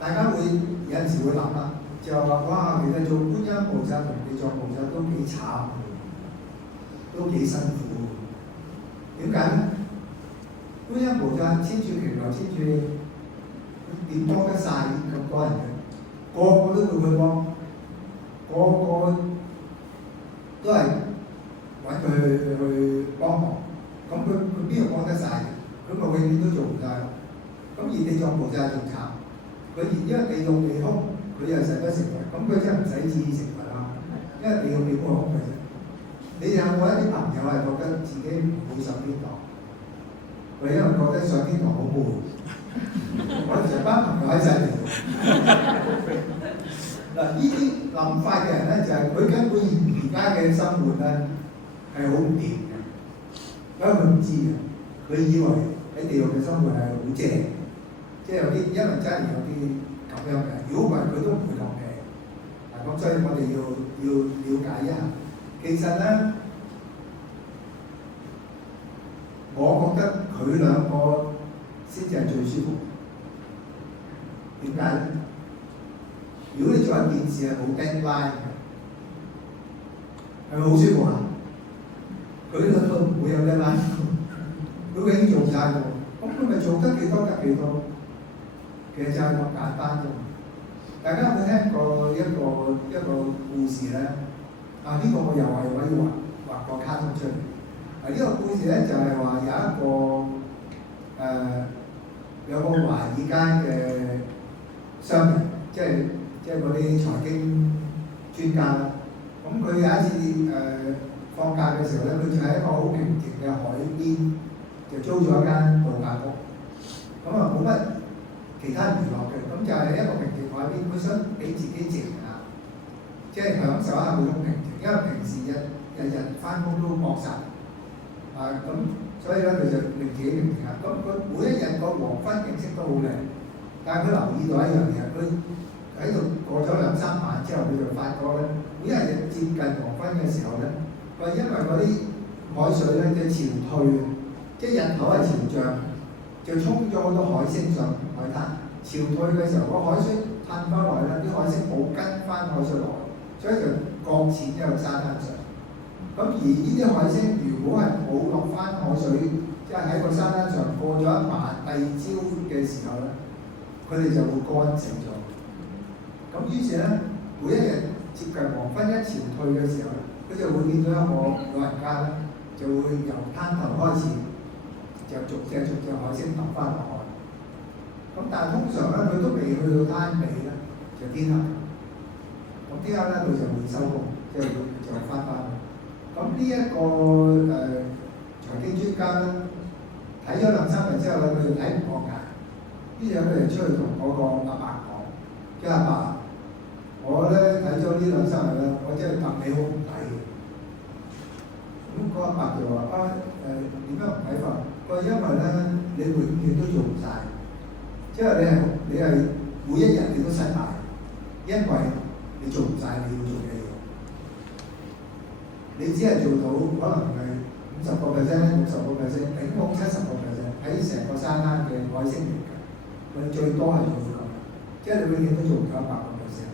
大家會有陣時會諗啦，就話哇，其實做觀音菩薩同地藏菩薩都幾慘，都幾辛苦。點解咧？觀音菩薩千處祈求千處，點幫得晒咁多人嘅？個個都會去幫，個個都係揾佢去幫忙。咁佢邊度幫得晒嘅？佢咪永遠都做唔晒。咁而地藏菩薩仲慘。佢因為地獄地空，佢又成不成佛，咁佢真係唔使旨意成佛啦。因為地獄地空嘅啫。你有冇一啲朋友係覺得自己唔會上天堂？佢因為覺得上天堂好悶，我哋成班朋友喺晒嚟。嗱，呢啲諗法嘅人咧，就係佢根本而家嘅生活咧係好唔掂嘅，因為佢唔知嘅，佢以為喺地獄嘅生活係好正。即係有啲，因為真係有啲咁樣嘅。如果唔係，佢都唔會落嘅。咁所以我哋要了解一下。其實咧，我覺得佢兩個先至係最舒服。點解咧？如果你做一件事係冇 deadline 嘅，係咪好舒服啊？佢兩個唔會有 deadline，佢已經做晒㗎。咁佢咪做得幾多得幾多？其實就係咁簡單啫。大家有冇聽過一個故事咧？呢個我又係可以畫個卡通出嚟。呢個故事咧就係話有個華爾街嘅商人，即係嗰啲財經專家啦。咁佢有一次放假嘅時候咧，佢就喺一個好平靜嘅海邊，就租咗一間度假屋。咁冇乜其他娛樂嘅，咁就係一個平靜海邊，佢想俾自己靜下，即係享受一下嗰種平靜。因為平時日翻工都搏殺，咁所以咧佢就令自己平靜下。咁佢每一日個黃昏景色都好靚，但係佢留意到一樣嘢，佢喺度過咗2-3晚之後，佢就發覺咧，每一日接近黃昏嘅時候咧，佢因為嗰啲海水咧嘅潮退，即係日頭係潮漲，就沖咗好多海星上海灘。潮退嘅時候，個海水噴翻落去咧，啲海星冇跟翻海水落去，所以就擱淺喺個沙灘上。咁而呢啲海星如果係冇落翻海水，即係喺個沙灘上過咗一晚，第二朝嘅時候咧，佢哋就會乾死咗。咁於是咧，每一日接近黃昏一潮退嘅時候咧，佢就會見到一個老人家咧，就會由灘頭開始，就逐隻海星揼翻落海。咁但係通常咧，佢都未去到灘尾咧，就天黑。咁天黑咧，佢就會收工，即係就翻返去。咁呢一個財經專家咧，睇咗2-3日之後咧，佢就睇唔過眼。於是佢就出去同嗰個阿伯講：，即係阿伯，我咧睇咗呢2-3日咧，我真係戥你好唔抵嘅。咁嗰阿伯就話：點解唔抵法？佢話因為咧，你永遠都做唔晒。即係你係每一日你都失敗，因為你你做唔晒你要做嘅嘢，你只係做到可能係50%、60%，頂多70%，喺成個沙灘嘅海星嚟㗎，我哋最多係做到咁，即係你永遠都做唔到100%。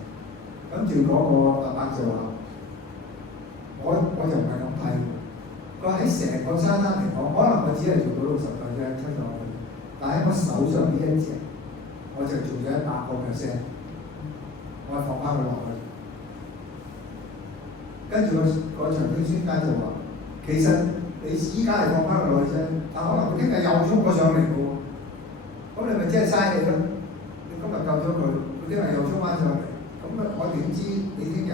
跟住嗰個阿伯就話：我就唔係咁睇，佢喺成個沙灘嚟講，可能我只係做到60%、70%，但喺我手上呢一隻，我就做咗100%，我係放翻佢落去。跟住個長經專家就話：其實你依家係放翻佢落去啫，但可能佢聽日又衝過上嚟嘅喎，咁你咪即係嘥氣咯。你今日救咗佢，佢聽日又衝翻上嚟，咁我點知你聽日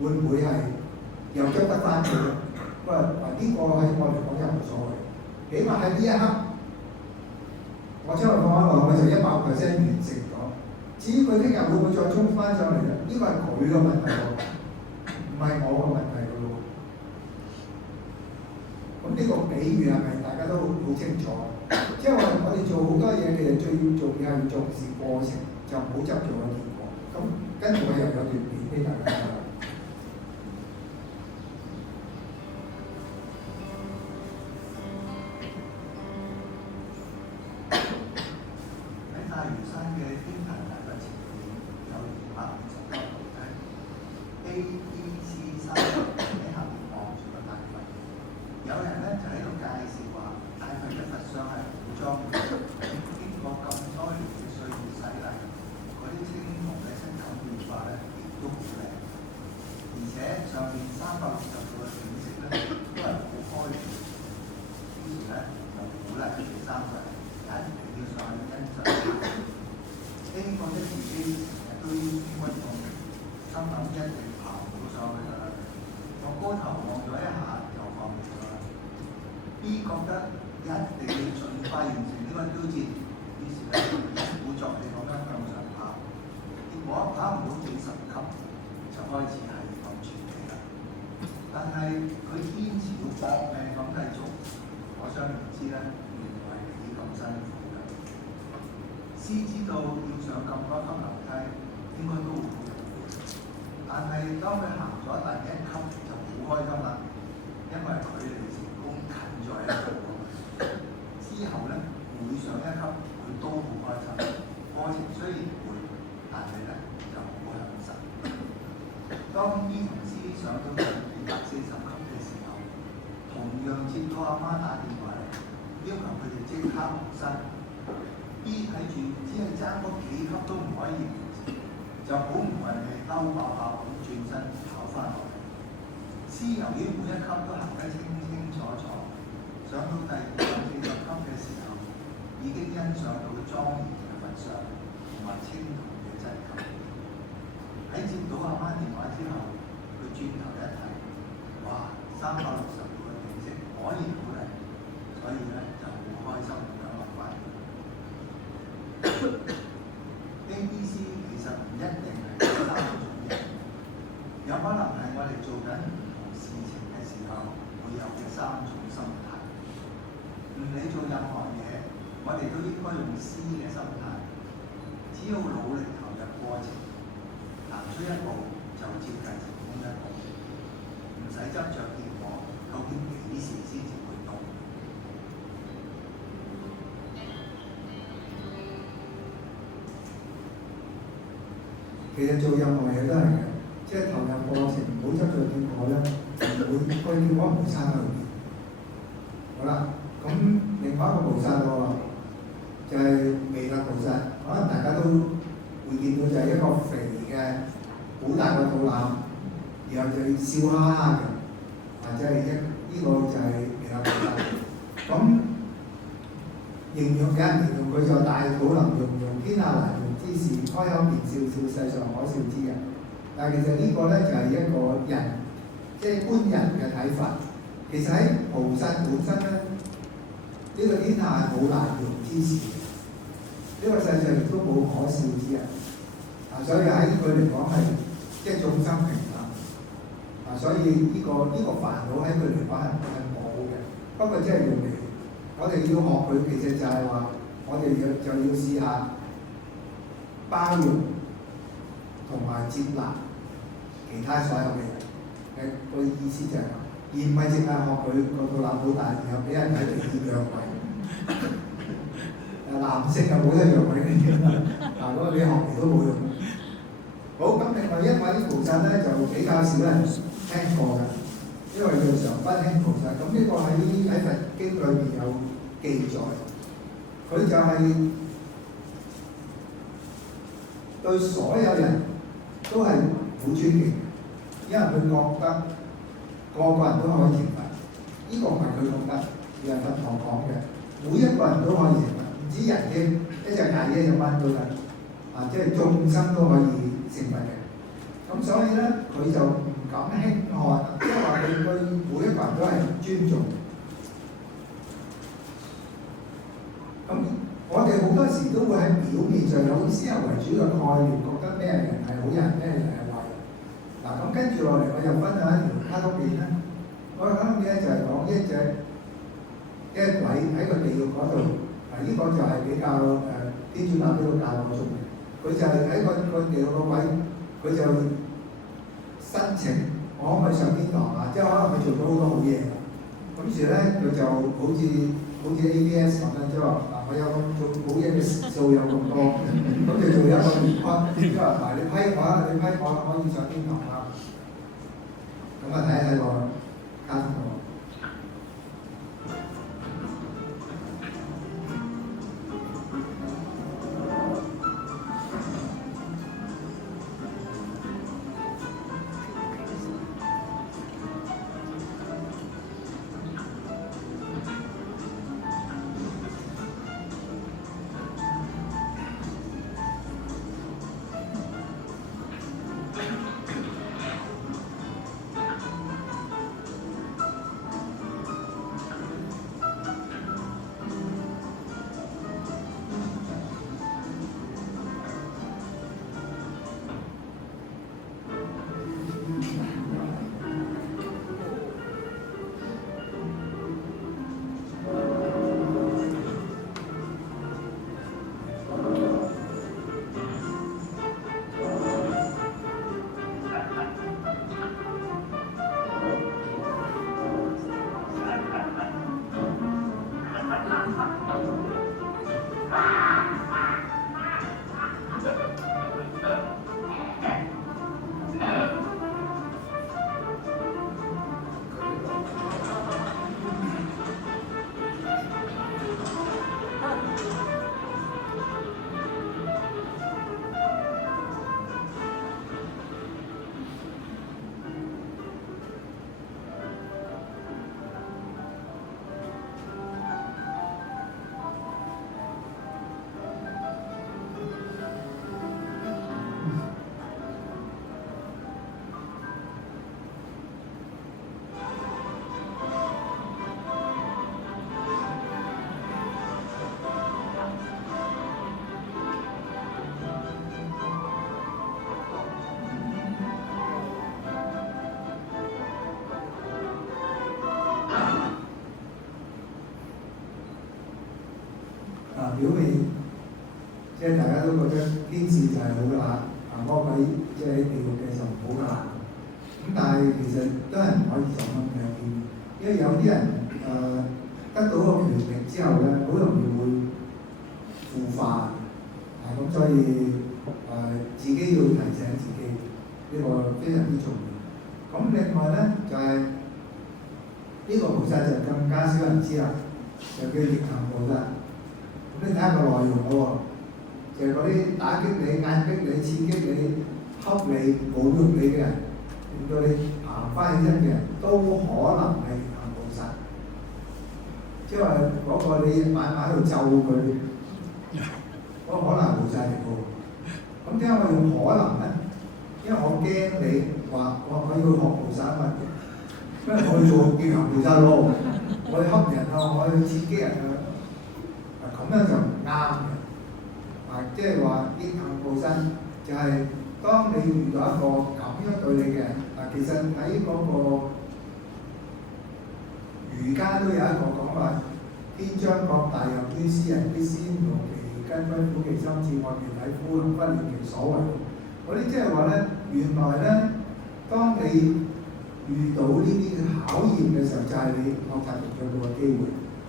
會唔會係又捉得翻佢咧？不過呢個喺我嚟講又冇所謂，起碼喺呢一刻，我將佢放翻落去就100%完成咗。至於佢聽日會唔會再衝翻上嚟咧？呢個係佢嘅問題喎，唔係我嘅問題㗎喎。咁呢個比喻係咪大家都好清楚？即係我哋做好多嘢，其實最重要係重視過程，就唔好執著個結果。咁跟住我又有段片俾大家睇。喺大嶼山嘅天壇大佛前面有250級樓梯 ，A、B、C 3喺下面望住個大佛。有人咧就喺度介紹話，大佛嘅佛像係好莊嚴，經過咁多年嘅歲月洗禮，嗰啲青銅嘅質感變化咧亦都好靚，而且上面360度嘅景色咧都係好開闊。於是咧就鼓勵佢哋3個人一定要上去欣賞。A 覺得自己成日都腰酸骨痛，心諗一定爬唔到上去㗎啦，我高頭望咗一下就放棄咗啦。B 覺得一定要盡快完成呢個挑戰，於是咧一鼓作氣咁樣向上爬，結果爬唔到幾10級就開始係咁喘氣啦。但係佢堅持要搏命咁繼續，可想而知咧，原來係幾咁辛苦㗎。C 知道要上咁多級樓梯應該都會好容易，但係當佢行咗第1級就好開心啦，因為距離成功近咗1步啊嘛。之後咧每上1級佢都好開心，過程雖然攰，但係咧就好享受。當 B 同 C 上到第240級嘅時候，同樣接到阿媽打電話嚟，要求佢哋即刻起身。B 睇住只係爭嗰幾級都唔可以完成，就好唔忿氣嬲爆爆咁轉身跑翻落嚟。C 由於每1級都行得清清楚楚，上到第240級嘅時候，已經欣賞到莊嚴嘅佛像同埋青銅嘅質感。喺接到阿媽電話之後，佢轉頭一睇，哇！360度嘅景色果然好靚，所以咧就好開心咁樣落翻。ABC 其實唔一定係3種人，有可能係我哋做緊唔同事情嘅時候會有嘅3種心態。唔理做任何嘢，我哋都應該用 C 嘅心態，只要努力投入過程，行出1步就接近成功1步，唔使執着結果，究竟幾時先至會到？其實做任何嘢都係嘅，即係投入過程，唔好執著結果咧，個結果唔會差到邊。好啦，咁另外一個菩薩喎，就係彌勒菩薩，可能大家都會見到就係一個肥嘅好大個肚腩，然後就笑哈哈嘅，或者係呢個就係彌勒菩薩。咁形容有人形容佢就大肚能容容天下難容之事，開口便笑笑世上可笑之人。但係其實呢個咧就係一個人，即係觀人嘅睇法。其實喺菩薩本身咧，呢個天下係冇難容之事，呢個世上亦都冇可笑之人。所以喺佢嚟講係即係眾生平等。所以呢個煩惱喺佢嚟講係冇嘅。不過即係用嚟，我哋要學佢，其實就係話，我哋就要試下包容同埋接納，其他所有嘅人嘅個意思就係咁，而唔係淨係學佢個肚腩好大，然後俾人睇地鐵讓位。男性就冇得讓位嘅，嗱嗰個你學嚟都冇用。好，咁另外一位菩薩咧就比較少人聽過嘅，因為叫常不輕菩薩。咁呢個喺佛經裏面有記載，佢就係對所有人都係好尊敬嘅，因為佢覺得個個人都可以成佛。呢個唔係佢覺得，而係佛堂講嘅，每一個人都可以成佛，唔止人添，一隻蟻一隻蚊都得，即係眾生都可以成佛嘅。咁所以咧，佢就唔敢輕看，即係話佢對每一個人都係尊重。咁我哋好多時都會喺表面上有先入為主嘅概念，覺得咩人係好人，咩人係壞人。嗱，咁跟住落嚟，我又分享一條卡通片咧。我嘅卡通片咧就係講一鬼喺個地獄嗰度，呢個就係比較天主教呢個教我做嘅。佢就係喺個地獄個位，佢就申請我可唔可以上天堂啊？即係可能佢做咗好多好嘢。咁於是咧，佢就好似 ABS 咁樣，即係話我有咁做好嘢嘅時數有咁多，咁就做一個年框，即係話你批我啦，你批我可以上天堂啦。咁啊睇個卡通喎。表面即係大家都覺得天使就係好㗎啦，魔鬼即係喺地獄嘅就唔好㗎啦。咁但係其實都係唔可以咁樣嘅，因為有啲人得到個權力之後咧，好容易會腐化，咁所以自己要提醒自己，呢個非常之重要。咁另外咧就係呢個菩薩就更加少人知啦，就叫逆行菩薩。咁你睇下個內容喎，就係嗰啲打擊你、壓迫你、刺激你、恰你、侮辱你嘅人，令到你行翻起身嘅人，都可能係逆行菩薩。即係話嗰個你晚晚喺度咒佢，嗰個可能係菩薩嚟嘅。咁點解我用可能咧？因為我驚你話我要學菩薩啊嘛，因為我要做逆行菩薩咯，我要恰人啊，我要刺激人啊。咁樣就唔啱嘅，即係話逆行菩薩就係當你遇到一個咁樣對你嘅人，其實喺嗰個儒家都有一個講法，天將降大任於斯人，必先勞其筋骨，苦其心志，愛其體膚，不亂其所為。嗰啲即係話咧，原來咧當你遇到呢啲考驗嘅時候，就係你學習成長嘅機會。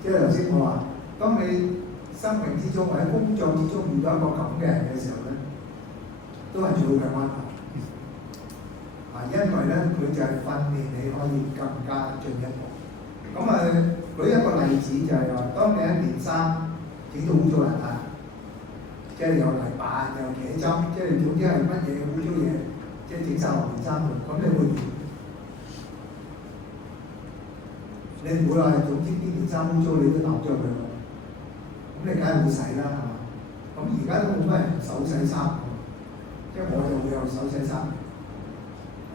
即係頭先我話，當你生命之中或者工作之中遇到一個咁嘅人嘅時候咧，都係最好嘅安排。因為咧佢就係訓練你可以更加進一步。咁舉一個例子就係話，當你一件衫整到污糟邋遢，即係有泥板、有茄針，即係總之係乜嘢污糟嘢，即係整晒落件衫度，咁你會點？你唔會話總之呢件衫污糟你都抌咗佢咯，咁你梗係會洗啦，係嘛？咁而家都冇乜人手洗衫喎，即係我就會有手洗衫。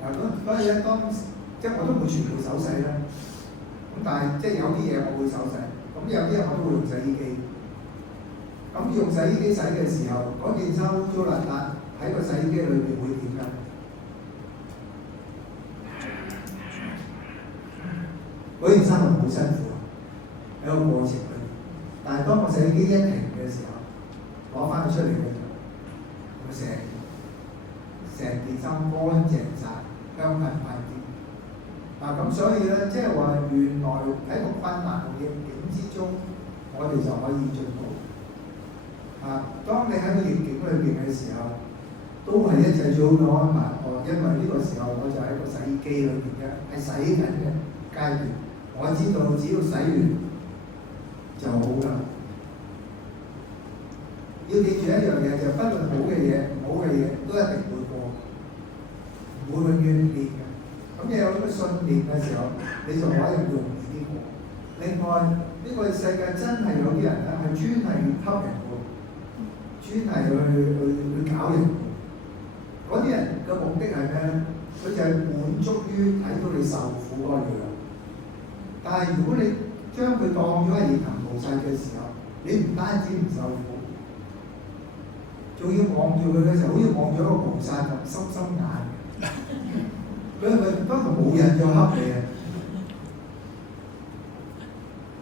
所以咧，即係我都會全部手洗啦。咁但係即係有啲嘢我會手洗，咁有啲嘢我都會用洗衣機。咁用洗衣機洗嘅時候，嗰件衫污糟邋遢喺個洗衣機裏邊會點㗎？嗰件衫係好辛苦喺個過程裏邊。但係當個洗衣機一停嘅時候，攞翻佢出嚟嘅時候，佢成件衫乾淨晒。香噴噴啲，咁所以咧，即係話原來喺個困難同逆境之中，我哋就可以進步。當你喺個逆境裏邊嘅時候，都係一切最好嘅安排。因為呢個時候我就喺個洗衣機裏邊嘅，係洗緊嘅階段。我知道只要洗完就好㗎。要記住一樣嘢，就不論好嘅嘢、唔好嘅嘢，都一定會過。唔會永遠變嘅，咁你有呢個信念嘅時候，你就可以容易啲過。另外，呢個世界真係有啲人咧係專係溝人嘅，專係去搞人嘅。嗰啲人嘅目的係咩咧？佢就係滿足於睇到你受苦嗰個樣。但係如果你將佢當咗係現行菩薩嘅時候，你唔單止唔受苦，仲要望住佢嘅時候，好似望住一個菩薩咁心心眼。佢係咪不過冇人再恰你啊？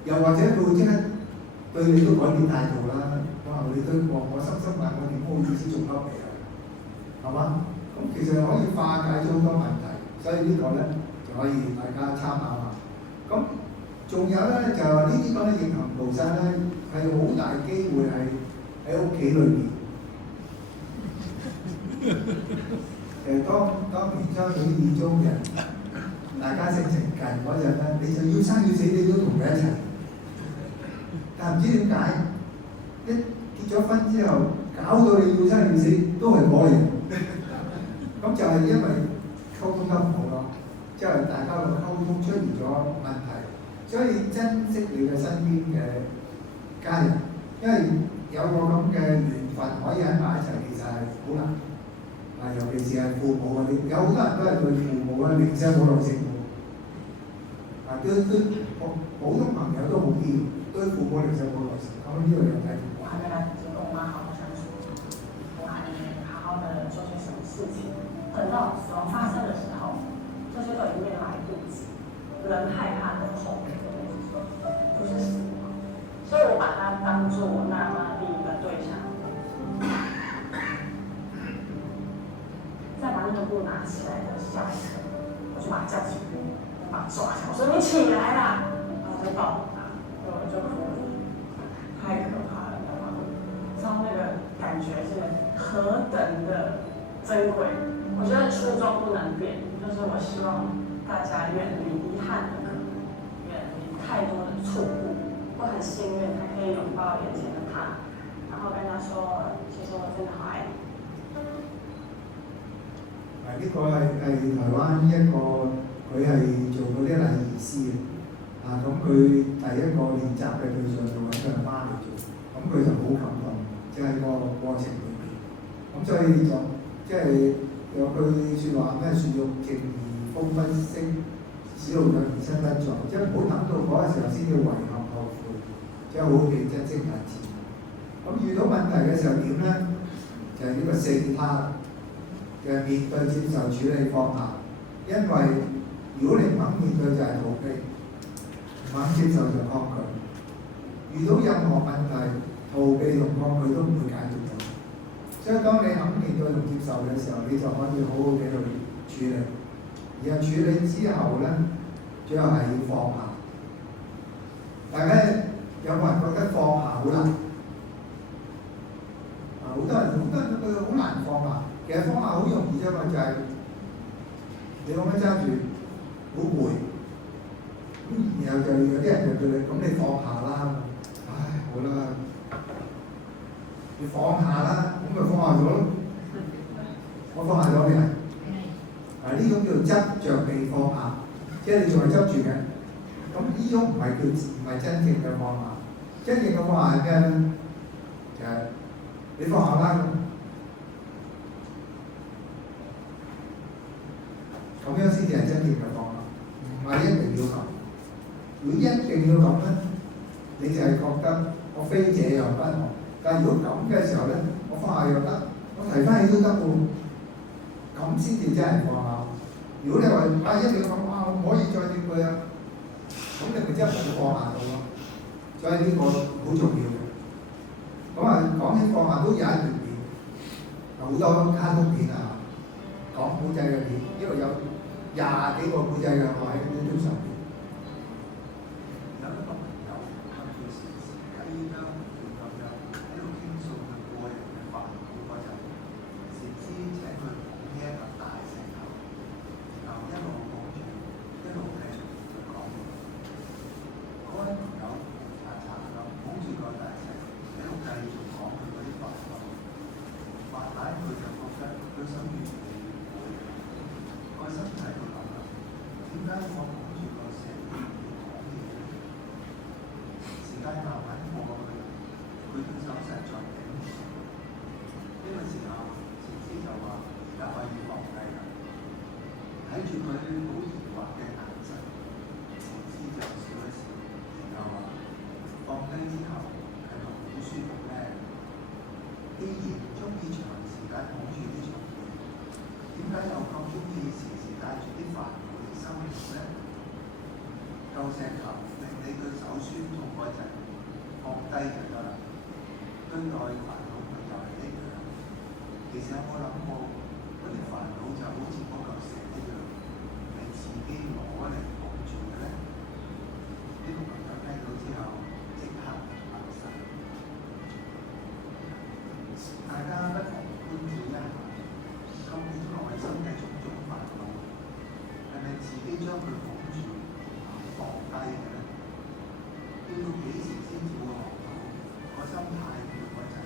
又或者佢會即刻對你都改變態度啦。哇！你對我心心眼，我點好意思仲恰你啊？係嘛？咁其實可以化解咗好多問題，所以呢個咧就可以大家參考下。咁仲有咧就呢啲咁嘅逆行菩薩咧，係好大機會係喺屋企裏邊。當年將嗰啲意中人，大家性情近嗰陣咧，你就要生要死，你都同佢一齊。但唔知點解，一結咗婚之後，搞到你要生要死，都係嗰個人。咁就係因為溝通得唔好咯，即係大家個溝通出現咗問題。所以珍惜你嘅身邊嘅家人，因為有個咁嘅緣分可以喺埋一齊，其實係好難。尤其是係父母嗰啲，有好多人都係對父母嘅零舍好耐性嘅。對普通朋友都好啲，對父母零舍好耐性。咁呢個有睇法。我还没来得及跟我妈好好相處，我还没好好的做些什麼事情。等到死亡發生的時候，這些都已經變成一肚子人害怕的痛，不是死亡。所以我把它當作我那媽第一個對象。再把那個布拿起來的下一刻，我就把他叫起來，我把他抓起來，我說你起來啦，然後就抱他，我就哭了，太可怕了，你知道嗎？知道那個感覺是何等的珍貴。我覺得初衷不能變，就是我希望大家遠離遺憾的可能，遠離太多的錯誤。我很幸運，還可以擁抱眼前的他，然後跟他說，其實我真的好愛你。呢個係台灣一個佢係做嗰啲禮儀師嘅，咁佢第一個練習嘅對象就揾佢阿媽嚟做，咁佢就好感動，即係個過程裏邊，咁所以就即係有句説話咩？樹欲靜而風不息，子路有而親不在，即係唔好等到嗰個時候先至遺憾後悔，即係好好地珍惜眼前。咁遇到問題嘅時候點咧？就係呢個聖他。嘅面對、接受、處理、放下，因為如果你唔肯面對就係逃避，唔肯接受就抗拒。遇到任何問題，逃避同抗拒都唔會解決到。所以當你肯面對同接受嘅時候，你就可以好好地去處理。然後處理之後咧，最後係要放下。大家有冇人覺得放下好難？好多人覺得好難放下。其實放下好容易啫嘛，就係、你咁樣揸住好攰，咁然後就有啲人就叫你，咁你放下啦。唉，好啦，你放下啦，咁咪放下咗咯。我放下咗未啊？呢種叫執着地放下，即係你仲係執住嘅。咁呢種唔係真正嘅放下。真正嘅放下係咩咧？就係、你放下啦，咁樣先至係真正嘅放下，唔係一定要咁。如果一定要咁咧，你就係覺得我非這樣不可。但係如果咁嘅時候咧，我放下又得，我提翻起都得喎。咁先至真係放下。如果你話一定要咁我唔可以再掂佢啊，咁你咪真係冇放下到咯。所以呢個好重要嘅。咁講起放下都有一段片，好多卡通片啊，講古仔嘅片，呢度有20幾個古仔嘅我喺 YouTube 上面。有一個朋友佢時時雞啄咁樣喺度傾訴佢個人嘅煩惱嗰陣，禪師請佢捧起一個大石頭，然後一路捧住，一路繼續同佢講。嗰位朋友查咁捧住個大石，一路繼續講佢嗰啲煩惱，慢慢佢就覺得佢想越嚟越攰，個身體喺度諗啦，點解我捧住個石要講嘢咧？時間慢慢過去，佢對手實在頂唔順。呢個時候，禪師就話：而家可以放低啦。睇住佢好疑惑嘅眼神，禪師就笑一笑，然後話：放低之後係咪好舒服咧？既然唔中意長時間捧住啲重嘢，點解又咁中意時時帶住啲煩惱嚟生活咧？舊石頭令你對手酸痛嗰陣，放低就得啦。對待煩惱咪又係一樣。其實有冇諗過，嗰啲煩惱就好似嗰嚿石一樣，係自己攞嚟捧住嘅咧？呢個朋友聽到之後，即刻明白晒。大家不妨觀照一下，究竟內心嘅種種煩惱，係咪自己將佢捧住放低嘅咧？要到幾時先至會學到個心太攰嗰陣，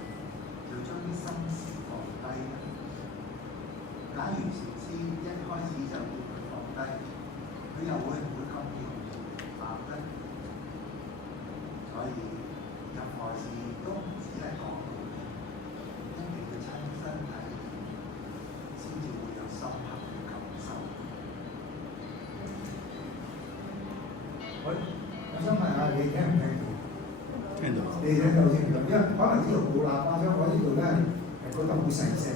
就將啲心事放低咧？假如禪師一開始就叫佢放低，佢又會唔會咁容易明白咧？所以任何事都唔只係講道理，一定要親身體驗，先至會有深刻嘅感受。我想問下你聽唔聽到？聽到。你聽到先唔到，因為可能呢度冇喇叭，所以我呢度咧係覺得好細聲。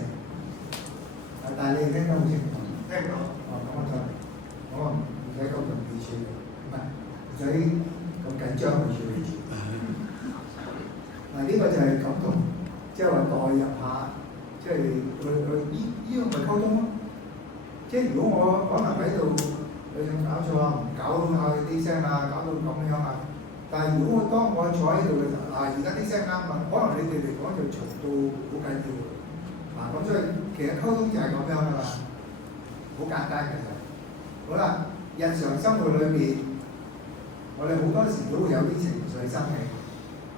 但係你聽得好清楚。聽到。咁我唔使咁容易處理，唔使咁緊張去處理住。呢個就係感同，即係話代入下，即係佢呢個咪溝通咯。即係如果我可能喺度。你有冇搞錯啊？唔搞下啲聲啊，搞到咁樣啊！但係如果當我坐喺度嘅時候，而家啲聲啱啊，可能你哋嚟講就嘈到好緊要咁所以其實溝通就係咁樣噶嘛，好簡單其實。好啦，日常生活裏面，我哋好多時都會有啲情緒生起，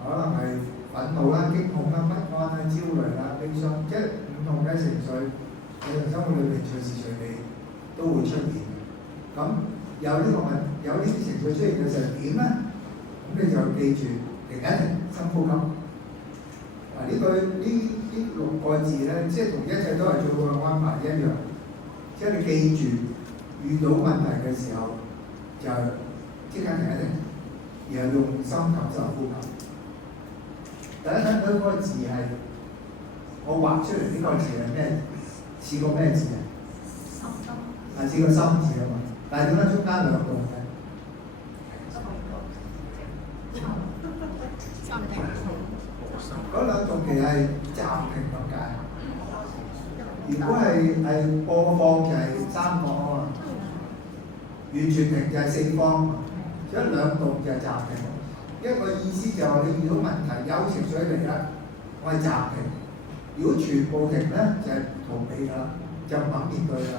可能係憤怒啦、驚恐啦、不安啦、焦慮啦、悲傷，即係唔同嘅情緒，日常生活裏面隨時隨地都會出現。咁有呢個有呢啲情緒出現嘅時候點咧？咁你就記住停一停，深呼吸。呢6個字咧，即係同一切都係最好嘅安排一樣。即係你記住，遇到問題嘅時候就即刻停一停，然後用心感受呼吸。大家睇到嗰個字係我畫出嚟呢個字係咩？似個咩字啊？係似個心字啊嘛。但係點解中間2個嘅？嗰2個其實係暫停咁解。如果係播放就係3個啊嘛。完全停就係四方，一兩動就係暫停。一個意思就係你遇到問題有情緒嚟啦，我係暫停。如果全部停咧，就係逃避㗎啦，就唔肯面對㗎。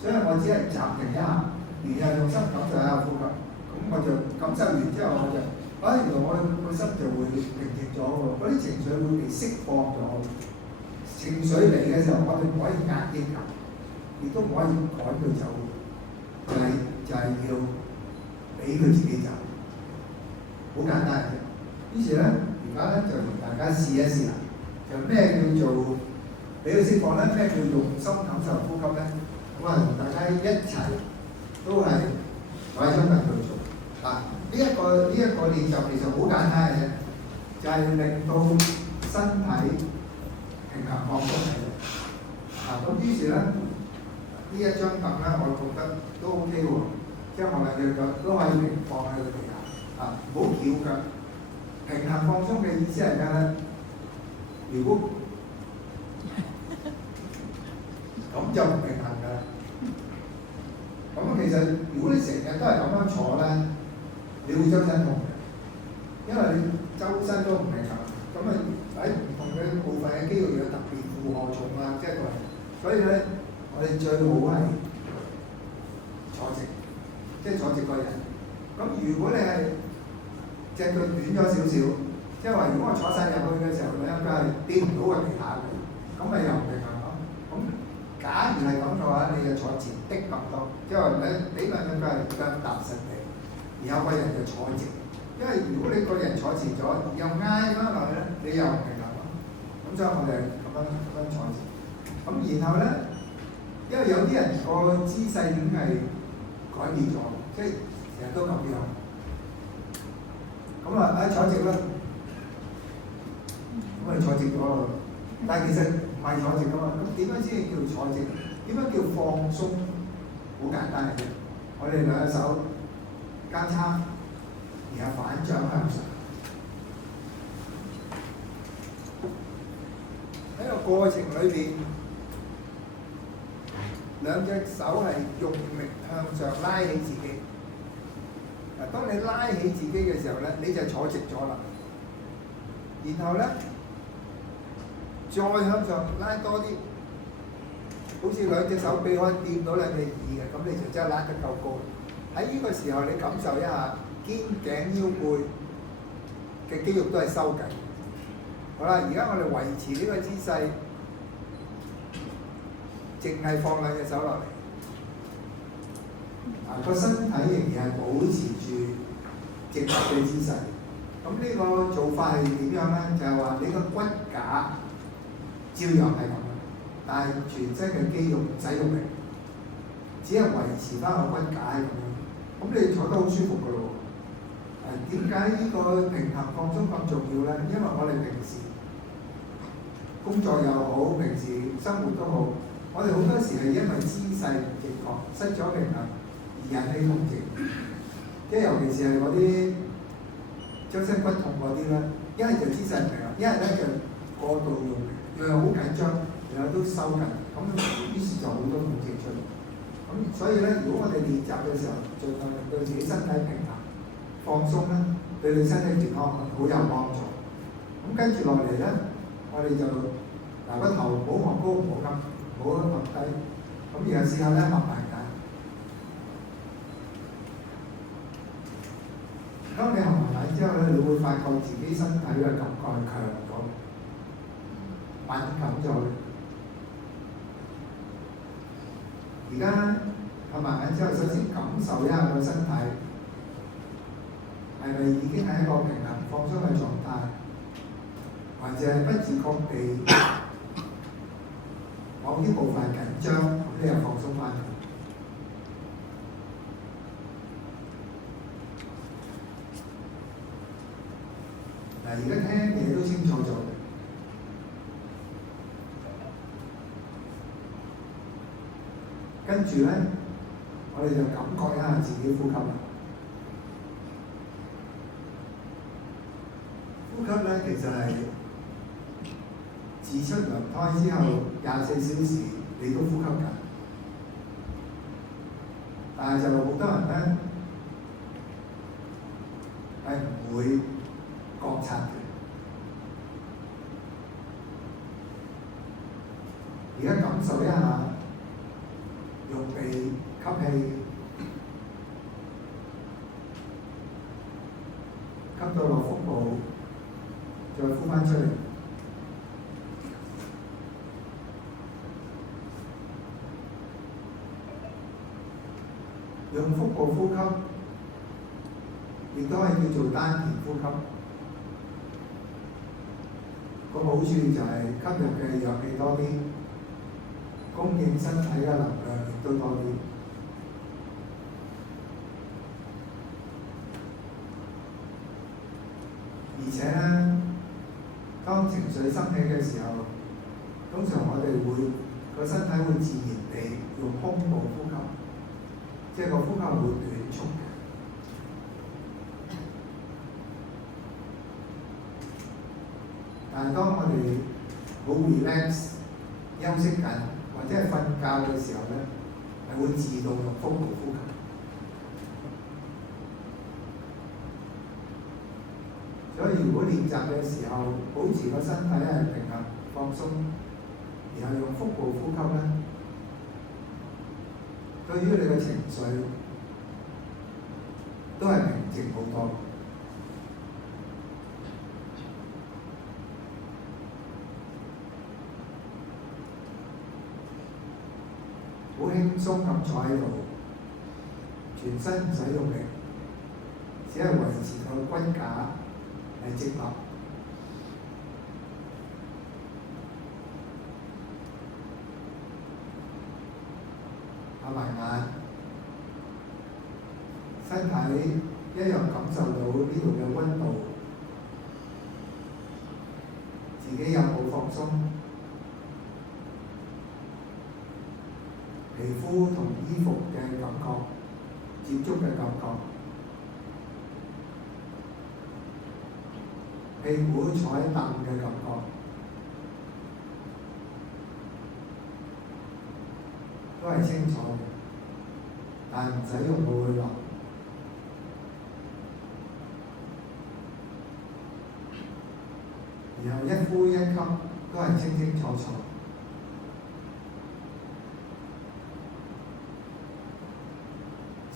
所以我只係暫停一下，然後用心感受一下呼吸。咁我就感受完之後，我就原來我個心就會平靜咗喎，嗰啲情緒會被釋放咗。情緒嚟嘅時候，我哋唔可以壓抑佢，亦都唔可以趕佢走，就係要俾佢自己走，好簡單嘅啫。於是咧，而家咧就同大家試一試啦。就咩叫做俾佢釋放咧？咩叫用心感受呼吸咧？咁啊，同大家一齊都係我喺中間去做。嗱，呢一個練習其實好簡單嘅啫，就係令到身體平衡放鬆嚟嘅。咁於是咧，呢一張凳咧，我覺得都 OK 喎，即係我哋嘅腳都可以平放喺個地下，唔好翹腳。平衡放鬆嘅意思係咩咧？如果咁就唔平衡㗎啦。咁其實如果你成日都係咁樣坐咧，你會周身痛嘅，因為你周身都唔平衡。咁啊喺唔同嘅部分嘅肌肉有特別負荷重啊，即係所以咧，我哋最好係坐直，即係坐直個人。咁如果你係隻腳短咗少少，即係話如果我坐晒入去嘅時候咧，佢係掂唔到個地下嘅，咁咪又唔平衡咯。咁假如係咁嘅話，你就坐前的咁多，即係話你理論上佢係腳踏實地，然後個人就坐直。因為如果你個人坐前咗，又挨翻落去咧，你又唔平衡咯。咁所以我哋咁樣坐前。咁然後咧，因為有啲人個姿勢已經係改變咗，即係成日都咁樣。咁啊，坐直啦，咁咪坐直咗咯。但係其實唔係坐直噶嘛，咁點樣先叫坐直？點樣叫放鬆？好簡單嘅啫，我哋兩隻手交叉，然後反掌向上。喺個過程裏邊，兩隻手係用力向上拉起自己。嗱，當你拉起自己嘅時候咧，你就坐直咗啦。然後咧，再向上拉多啲，好似兩隻手臂可以掂到兩隻耳嘅，咁你就真係拉得夠高。喺呢個時候，你感受一下肩頸腰背嘅肌肉都係收緊。好啦，而家我哋維持呢個姿勢，淨係放兩隻手落嚟。個身體仍然係保持住直立嘅姿勢。咁呢個做法係點樣咧？就係話你個骨架照樣係咁，但係全身嘅肌肉唔使用力，只係維持翻個骨架係咁樣。咁你坐得好舒服㗎咯。點解呢個平衡放鬆咁重要咧？因為我哋平時工作又好，平時生活都好，我哋好多時係因為姿勢唔正確，失咗平衡。引起痛症，即係尤其是係嗰啲周身骨痛嗰啲咧，一係就姿勢唔平衡，一係咧就過度用力，又好緊張，又都收緊，咁於是就好多痛症出嚟。咁所以咧，如果我哋練習嘅時候，盡量令到自己身體平衡、放鬆咧，對你身體健康好有幫助。咁跟住落嚟咧，我哋就個頭唔好昂高，唔好咁，唔好咁低。咁然後試下咧合埋眼。當你合埋眼之後咧，你會發覺自己身體嘅感覺係強咗、敏感咗。而家合埋眼之後，首先感受一下個身體係咪已經係一個平衡放鬆嘅狀態，還是係不自覺地某啲部分緊張，咁你又放鬆翻。而家聽嘢都清楚咗嘅，跟住咧，我哋就感覺一下自己呼吸啦。呼吸咧，其實係自出娘胎之後24小時你都呼吸緊。但係就好多人咧係唔會覺察嘅。而家感受一下，用鼻吸氣，吸到落腹部，再呼翻出嚟。用腹部呼吸，亦都係叫做單田呼吸。個好處就係吸入嘅氧氣多啲，供應身體嘅能量亦都多啲。而且咧，當情緒生起嘅時候，通常我哋會個身體會自然地用胸部呼吸。即係個呼吸會短促嘅，但係當我哋好 relax 休息緊或者係瞓覺嘅時候咧，係會自動用腹部呼吸。所以如果練習嘅時候，保持個身體係平衡放鬆，然後用腹部呼吸咧，對於你嘅情緒都係平靜好多，好輕鬆咁坐喺度，全身唔使用力，只係維持個骨架係直立。合埋眼，身體一樣感受到呢度嘅溫度，自己有冇放鬆？皮膚同衣服嘅感覺，接觸嘅感覺，屁股坐喺凳嘅感覺，都係清楚嘅，但係唔使用腦去諗。然後一呼一吸都係清清楚楚，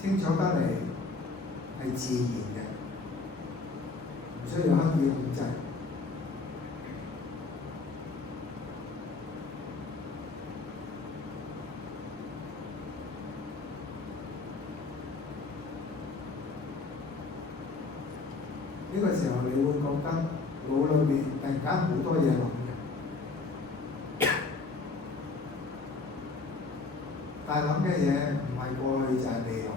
清楚得嚟係自然嘅，唔需要刻意控制。呢個時候你會覺得腦裏面突然間好多嘢諗嘅，但係諗嘅嘢唔係過去就係未來。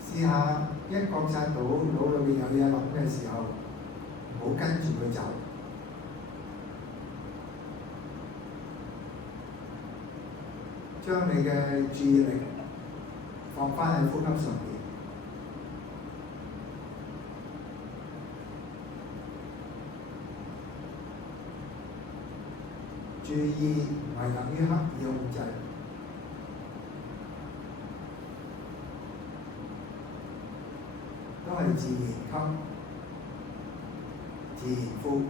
試下一覺察到腦裏面有嘢諗嘅時候，唔好跟住佢走，將你嘅注意力放返喺呼吸上面，注意唔係等於刻意控制，都係自然吸，自然呼。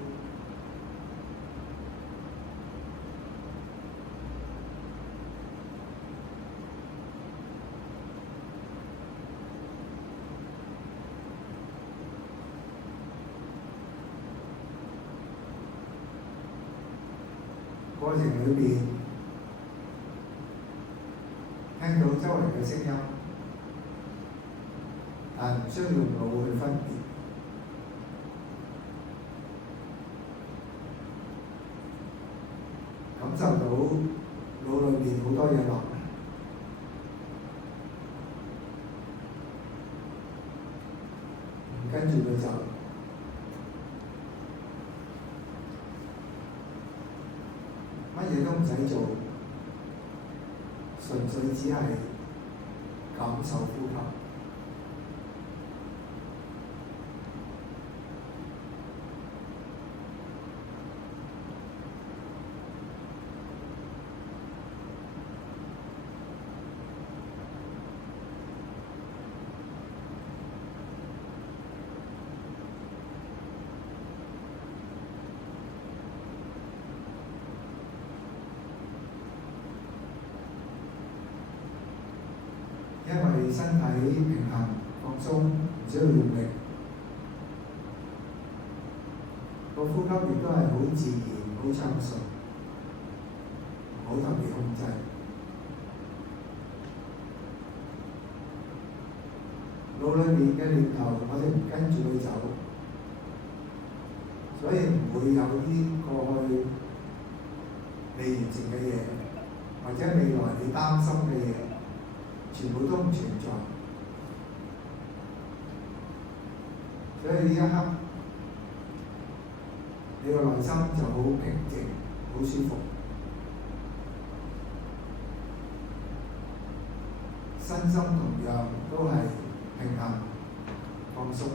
過程裏邊聽到周圍嘅聲音，但唔需要用腦去分別，感受到腦裏邊好多嘢諗，唔跟住佢走。乜嘢都唔使做，純粹只係感受呼吸。哋身體平衡放鬆，唔需要用力。個呼吸亦都係好自然、好暢順，唔好特別控制。腦裏面嘅念頭，我哋唔跟住佢走，所以唔會有啲過去未完成嘅嘢，或者未來你擔心嘅嘢，全部都唔存在。所以呢一刻，你個內心就好平靜、好舒服，身心同樣都係平衡、放鬆。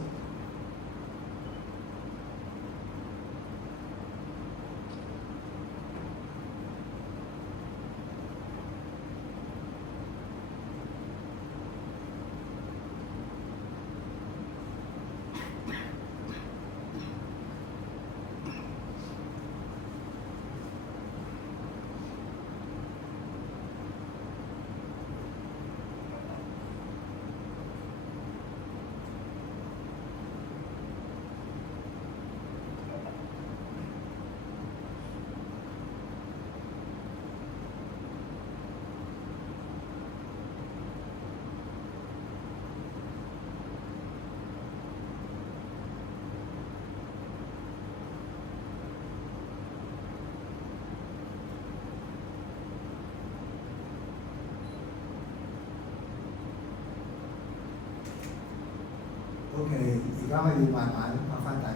OK， 而家可以慢慢擘翻大眼。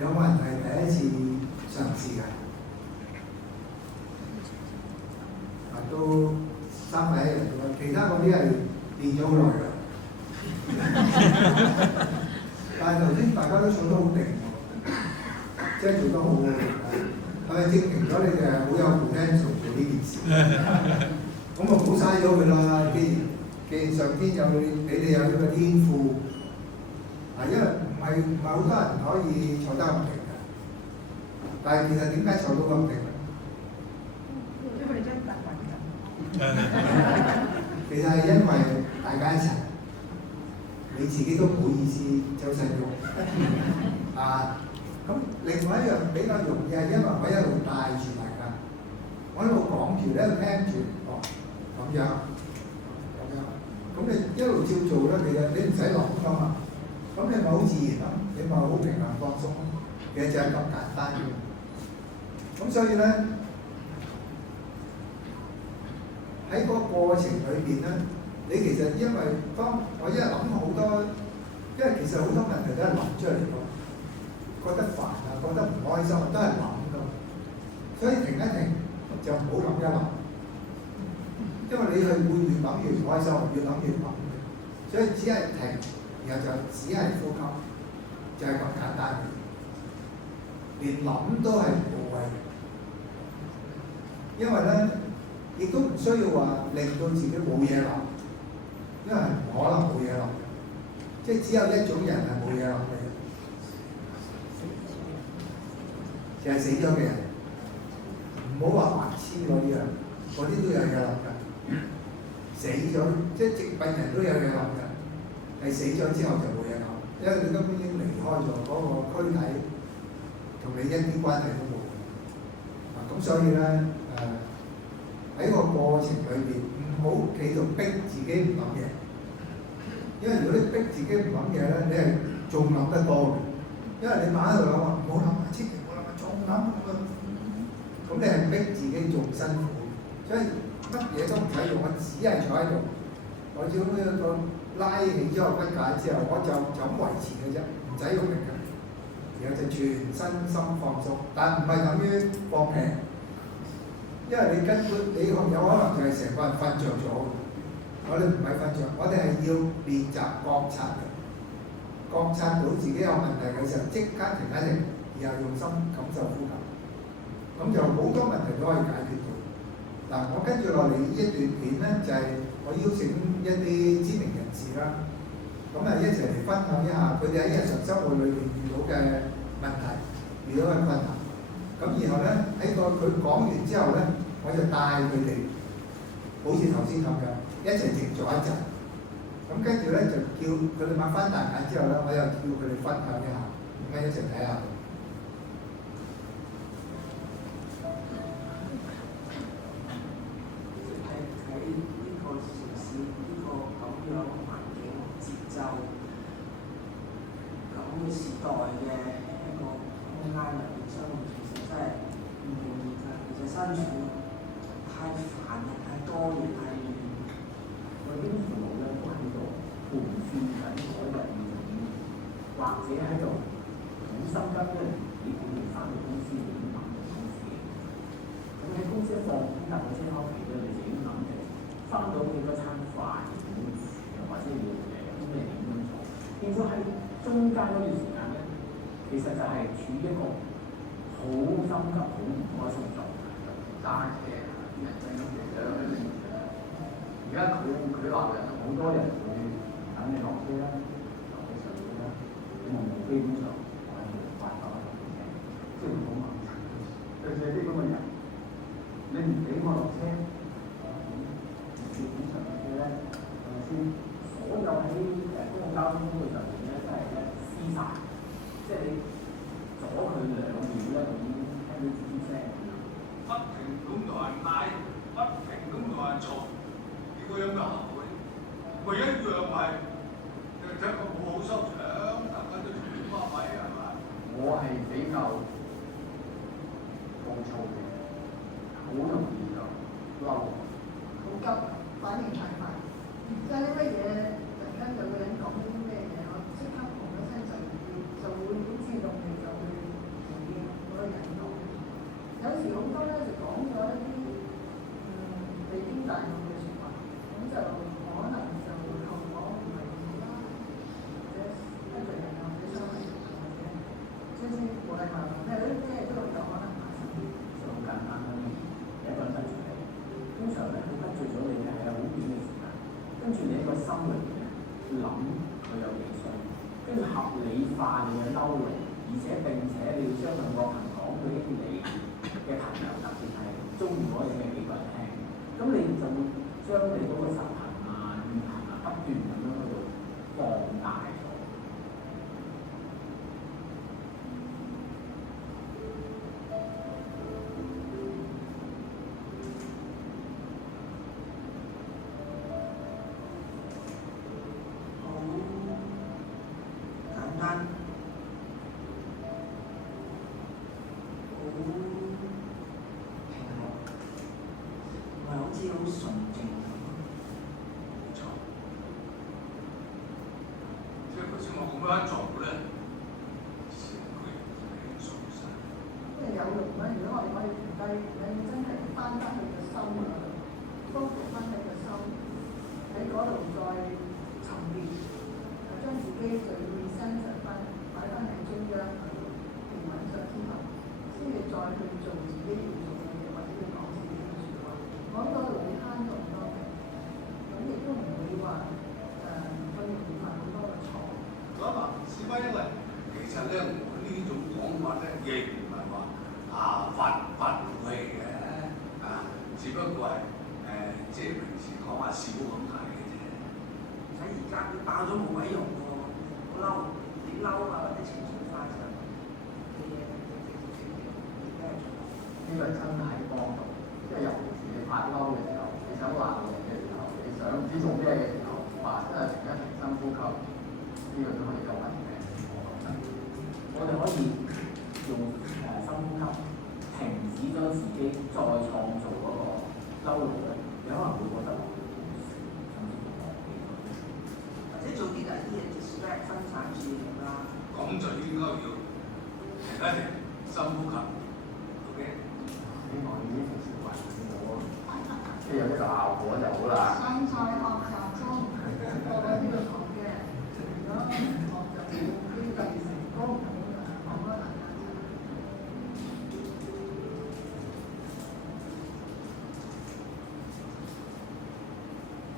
有冇人係第一次嘗試㗎？都3位人喎，其他嗰啲係練咗好耐㗎。但係頭先大家都做得好定喎，即係做得好喎。係咪證明咗你哋係好有 potential 做呢件事？咁啊，唔好嘥咗佢啦！既然上天有你哋有呢個天賦，因為唔係好多人可以坐得咁定嘅。但係其實點解坐到咁定咧？因為你真係大環其實係因為大家一齊，你自己都唔好意思周身喐啊！咁另外一樣比較容易係因為我一路帶住大家，我一路講住，一路聽住，咁樣，咁你一路照做咧，其實你唔使諗噶嘛，咁你咪好自然咯，你咪好平衡放鬆，其實就係咁簡單嘅。咁所以咧，喺個過程裏邊咧，你其實因為當我一日諗好多，因為其實好多問題都係諗出嚟㗎。覺得煩啊，覺得唔開心啊，都係諗㗎。所以停一停就唔好諗一諗，因為你係會越諗越唔開心，越諗越諗。所以只係停，然後就只係呼吸，就係咁簡單嘅。連諗都係無謂，因為咧亦都唔需要話令到自己冇嘢諗，因為唔可能冇嘢諗嘅，即係只有一種人係冇嘢諗嘅。就係死咗嘅人，唔好話白痴嗰啲啊，嗰啲都有嘢諗㗎。死咗即係疾病人都有嘢諗㗎，係死咗之後就冇嘢諗，因為你根本已經離開咗嗰個軀體，同你一啲關係都冇。咁所以咧喺個過程裏邊，唔好企度逼自己唔諗嘢，因為如果你逼自己唔諗嘢咧，你係仲諗得多嘅，因為你擺喺度諗話唔好諗啊，千祈唔好諗啊，仲諗咁你係逼自己仲辛苦，所以乜嘢都唔使用，我只係坐喺度，我只要個拉起咗個骨架之後，我就咁維持嘅啫，唔使用力嘅，然後就全身心放鬆，但唔係等於放屁。因為你根本你有可能就係成個人瞓着咗，我哋唔係瞓着，我哋係要練習覺察嘅，覺察到自己有問題嘅時候，即刻停一停，然後用心感受呼吸，咁就好多問題都可以解決到。嗱，我跟住落嚟呢一段片咧，就係我邀請一啲知名人士啦，咁啊一齊嚟分享一下佢哋喺日常生活裏面遇到嘅問題，遇到嘅困難。咁然後咧喺佢講完之後咧，我就帶佢哋好似頭先咁樣一齊靜坐一陣。咁跟住咧就叫佢哋擘翻大眼之後咧，我又叫佢哋分享一下，咁一齊睇下。喺呢個城市呢個咁樣環境節奏咁嘅時代嘅一個空間入邊生活，其實真係唔容易㗎。其實身處太煩啦，太多嘢，太亂。我啲父母咧都喺度盤算緊嗰日要點，或者喺度好心急咧，你半夜翻到公司已經諗到公司。咁喺公司一放工搭個車翻屋企咧，你就已經諗住翻到屋企嗰餐飯點煮啊，或者要有啲咩點樣做。變咗喺中間嗰段時間咧，其實就係處於一個好心急、好唔開心嘅狀態。揸車啊，啲人真係咁樣。而家佢鬧人，好多人會等你落車啦，落去上車啦，你冇基本上我係冇辦法落車，即係好麻煩。尤其係啲咁嘅人，你唔俾我落車，基本上嘅車咧，係咪先？所有喺公共交通工具上面咧，都係咧撕曬，即係你阻佢2秒咧，就已經聽到吱聲。不停咁同人嗌，不停咁同人嘈。個樣嘅行為，咪一樣係一個冇好收場，大家都全部花位係嘛？我係比較暴躁嘅，好容易就嬲。好急，反應太快。即係啲乜嘢，突然間有個人講啲咩嘢，我即刻同一聲就會好自動地就會回應嗰個人講。有時好多咧就講咗一啲離經大義嘅説話。咁就可能就後果唔係咁好啦，或者一個人或者傷害人，或者即係無論係咩都有可能發生。就好簡單啦，有一個人得罪你，通常咧佢得罪咗你咧係有好短嘅時間，跟住你喺個心裏邊咧諗佢有幾衰，跟住合理化你嘅嬲怒，而且並且你要將兩個人講俾你嘅朋友，特別係中意嗰樣嘅幾個人聽，咁你就會將你嗰個仇恨啊、怨恨啊不斷咁樣去到放大咗。好簡單，好平和，唔係好似好純正咁。冇錯。即係頭先我咁樣做咧，成個人係鬆晒。即係有用咧，如果我哋可以停低，你真係翻返去個心嗰度，恢復翻你個心，喺嗰度再沉澱，將自己最 recentre 翻，擺翻喺中央嗰度，平穩咗之後，先至再去做自己要做嘅嘢，或者要講自己嘅説話，講嗰度會慳咗好多嘅，咁亦都唔會話咁容易犯好多嘅錯。咁啊，事關因為其實咧，我呢種講法咧，亦唔係話發怒氣嘅，只不過係即係平時講下笑咁睇嘅啫。喺而家你爆咗冇鬼用喎，好嬲，你嬲啊或者情緒化就啲嘢，呢個真係幫到，即係尤其是你發嬲嘅時候，你想鬧人嘅時候，你想唔知做咩嘅時候，哇！真係停一停，深呼吸，呢個都係一個運嘅。我哋可以用深呼吸，停止咗自己再創造嗰個嬲怒咧，你可能會覺得好少，甚至乎忘記咗。或者做啲第二啲嘢 distract 分散注意力啦。咁就應該要停一停，深呼吸。OK。希望呢啲同事還我，即係有呢個效果就好啦。身在學習中，個個都要學嘅。如果唔學就冇機會成功。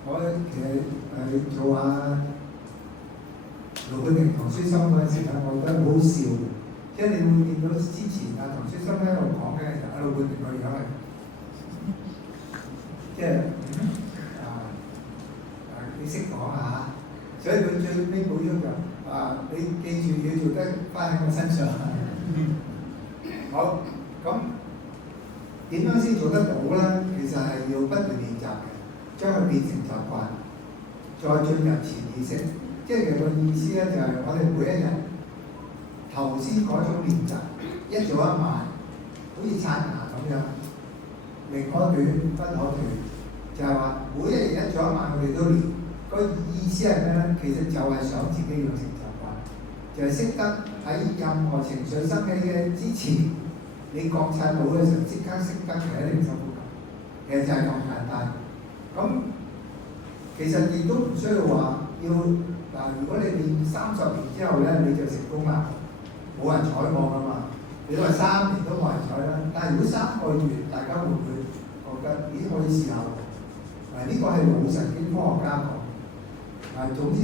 我其實做下盧佩明同孫心嗰陣時咧，我覺得好笑。其即係你會見到之前啊，唐先生喺度講嘅時候，喺度換個樣係，即係你識講下，所以佢最尾補充就你記住要做得翻喺我身上。好，咁點樣先做得到咧？其實係要不斷練習嘅，將佢變成習慣，再進入潛意識。即係其實個意思咧，就係我哋每一日頭先嗰種練習，一早一晚，好似刷牙咁樣，寧可短不可斷。就係話每一日一早一晚，我哋都練。個意思係咩咧？其實就係想自己養成習慣，就係識得喺任何情緒生起嘅之前，你覺察到嘅時候，即刻識得嘅一定深呼吸。其實就係咁簡單。咁其實亦都唔需要話要如果你練30年之後咧，你就成功啦，冇人睬我噶嘛。你話3年都冇人睬啦，但係如果3個月，大家會唔會覺得咦可以試下喎？呢個係腦神經科學家講。總之，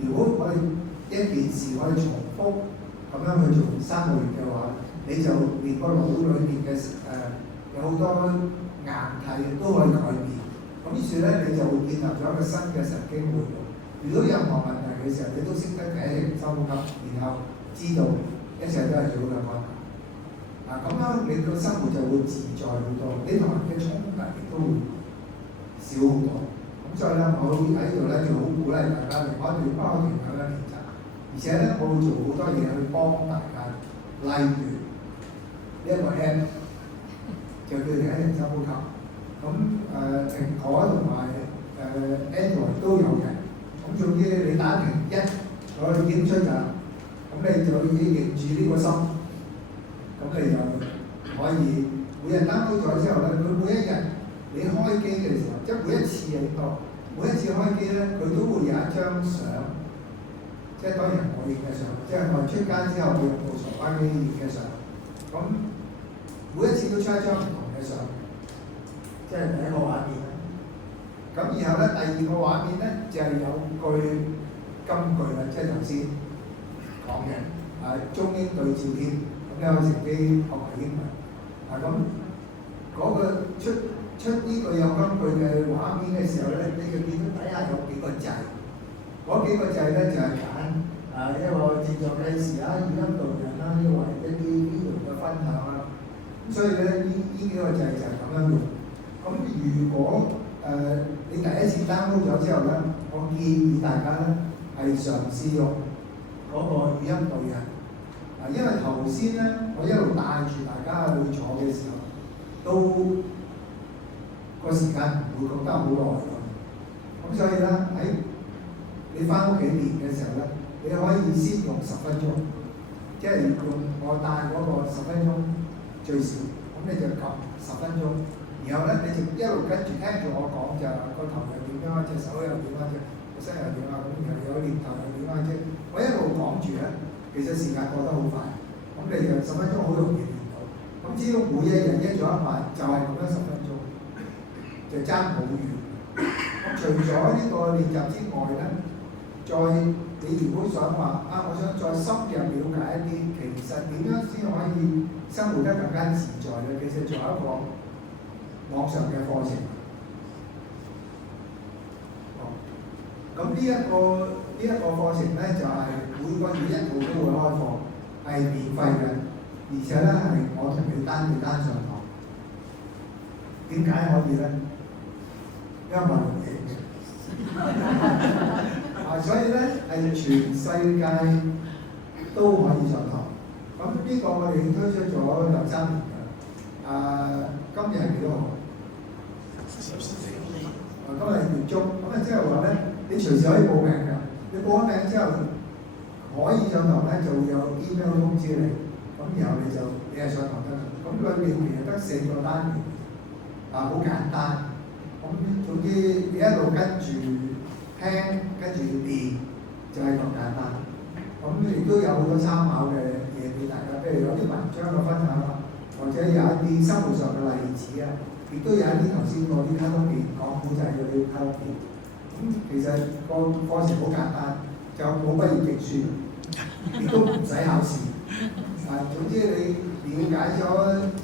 如果我哋一件事我哋重複咁樣去做3個月嘅話，你就連個腦裏面嘅有好多硬體都可以改變。咁於是咧，你就會建立咗一個新嘅神經回路。遇到任何問題嘅時候，你都識得第一定深呼吸，然後知道一切都係最好嘅安排。咁樣你個生活就會自在好多，你同人嘅衝突亦都會少好多。咁所以咧，我喺度咧就好鼓勵大家嚟開斷包團咁樣練習，而且咧我會做好多嘢去幫大家，例如呢一個 app 就叫第一定深呼吸。咁蘋果同埋Android 都有嘅。咁總之你打停1，我已經出㗎，咁你就已經認住呢個心，咁你就可以每日 download 咗之後咧，佢每一日你開機嘅時候，即係每一次啊應該，每一次開機咧，佢都會有一張相，即係當然我影嘅相，即係我出街之後會用部傻瓜機影嘅相，咁每一次都出一張唔同嘅相，即係第一個畫面。咁然後咧，第二個畫面咧就係有句金句啦，即係頭先講嘅中英對照添。咁你可以乘機學埋英文。咁嗰個出呢個有金句嘅畫面嘅時候咧，你就見到底下有幾個掣。嗰幾個掣咧就係揀一個自助計時啦、語音導引啦，呢個為一啲video嘅分享啦。咁所以咧，呢幾個掣就係咁樣用。咁如果你第一次 download 咗之後咧，我建議大家咧係嘗試用嗰個語音導引。因為頭先咧，我一路帶住大家去坐嘅時候，都個時間唔會覺得好耐㗎。咁所以咧，喺你翻屋企練嘅時候咧，你可以先用10分鐘，即係用我帶嗰個10分鐘最少，咁你就撳10分鐘。然後咧，你就一路跟住聽住我講，就個頭又點樣，隻手又點樣，個身又點樣，咁然後有念頭又點樣啫。我一路講住咧，其實時間過得好快。咁你就10分鐘好容易練到。咁只要每一日一早一晚就係咁樣10分鐘，就爭好遠。咁除咗呢個練習之外咧，你如果想話我想再深入了解一啲，其實點樣先可以生活得更加自在咧？其實仲有一個網上嘅課程，咁呢一個課程咧就係每個月1號都會開課，係免費嘅，而且咧係我同你單對單上堂。點解可以咧？因為我錄影嘅，所以咧係全世界都可以上堂。咁呢個我哋已經推出咗2-3年㗎。今日係幾多號？14號。今日係月中，咁即係話咧，你隨時可以報名㗎。你報咗名之後，可以上堂咧，就會有 email 通知你。咁然後你係上堂得啦。咁裏面其實得4個單元，好簡單。咁總之你一路跟住聽，跟住練，就係咁簡單。咁亦都有好多參考嘅嘢俾大家，譬如有啲文章嘅分享啦。或者有一啲生活上嘅例子啊，亦都有一啲頭先嗰啲卡通片講古仔嗰啲卡通片。咁其實個課程好簡單，就冇畢業證書，亦都唔使考試。解咗，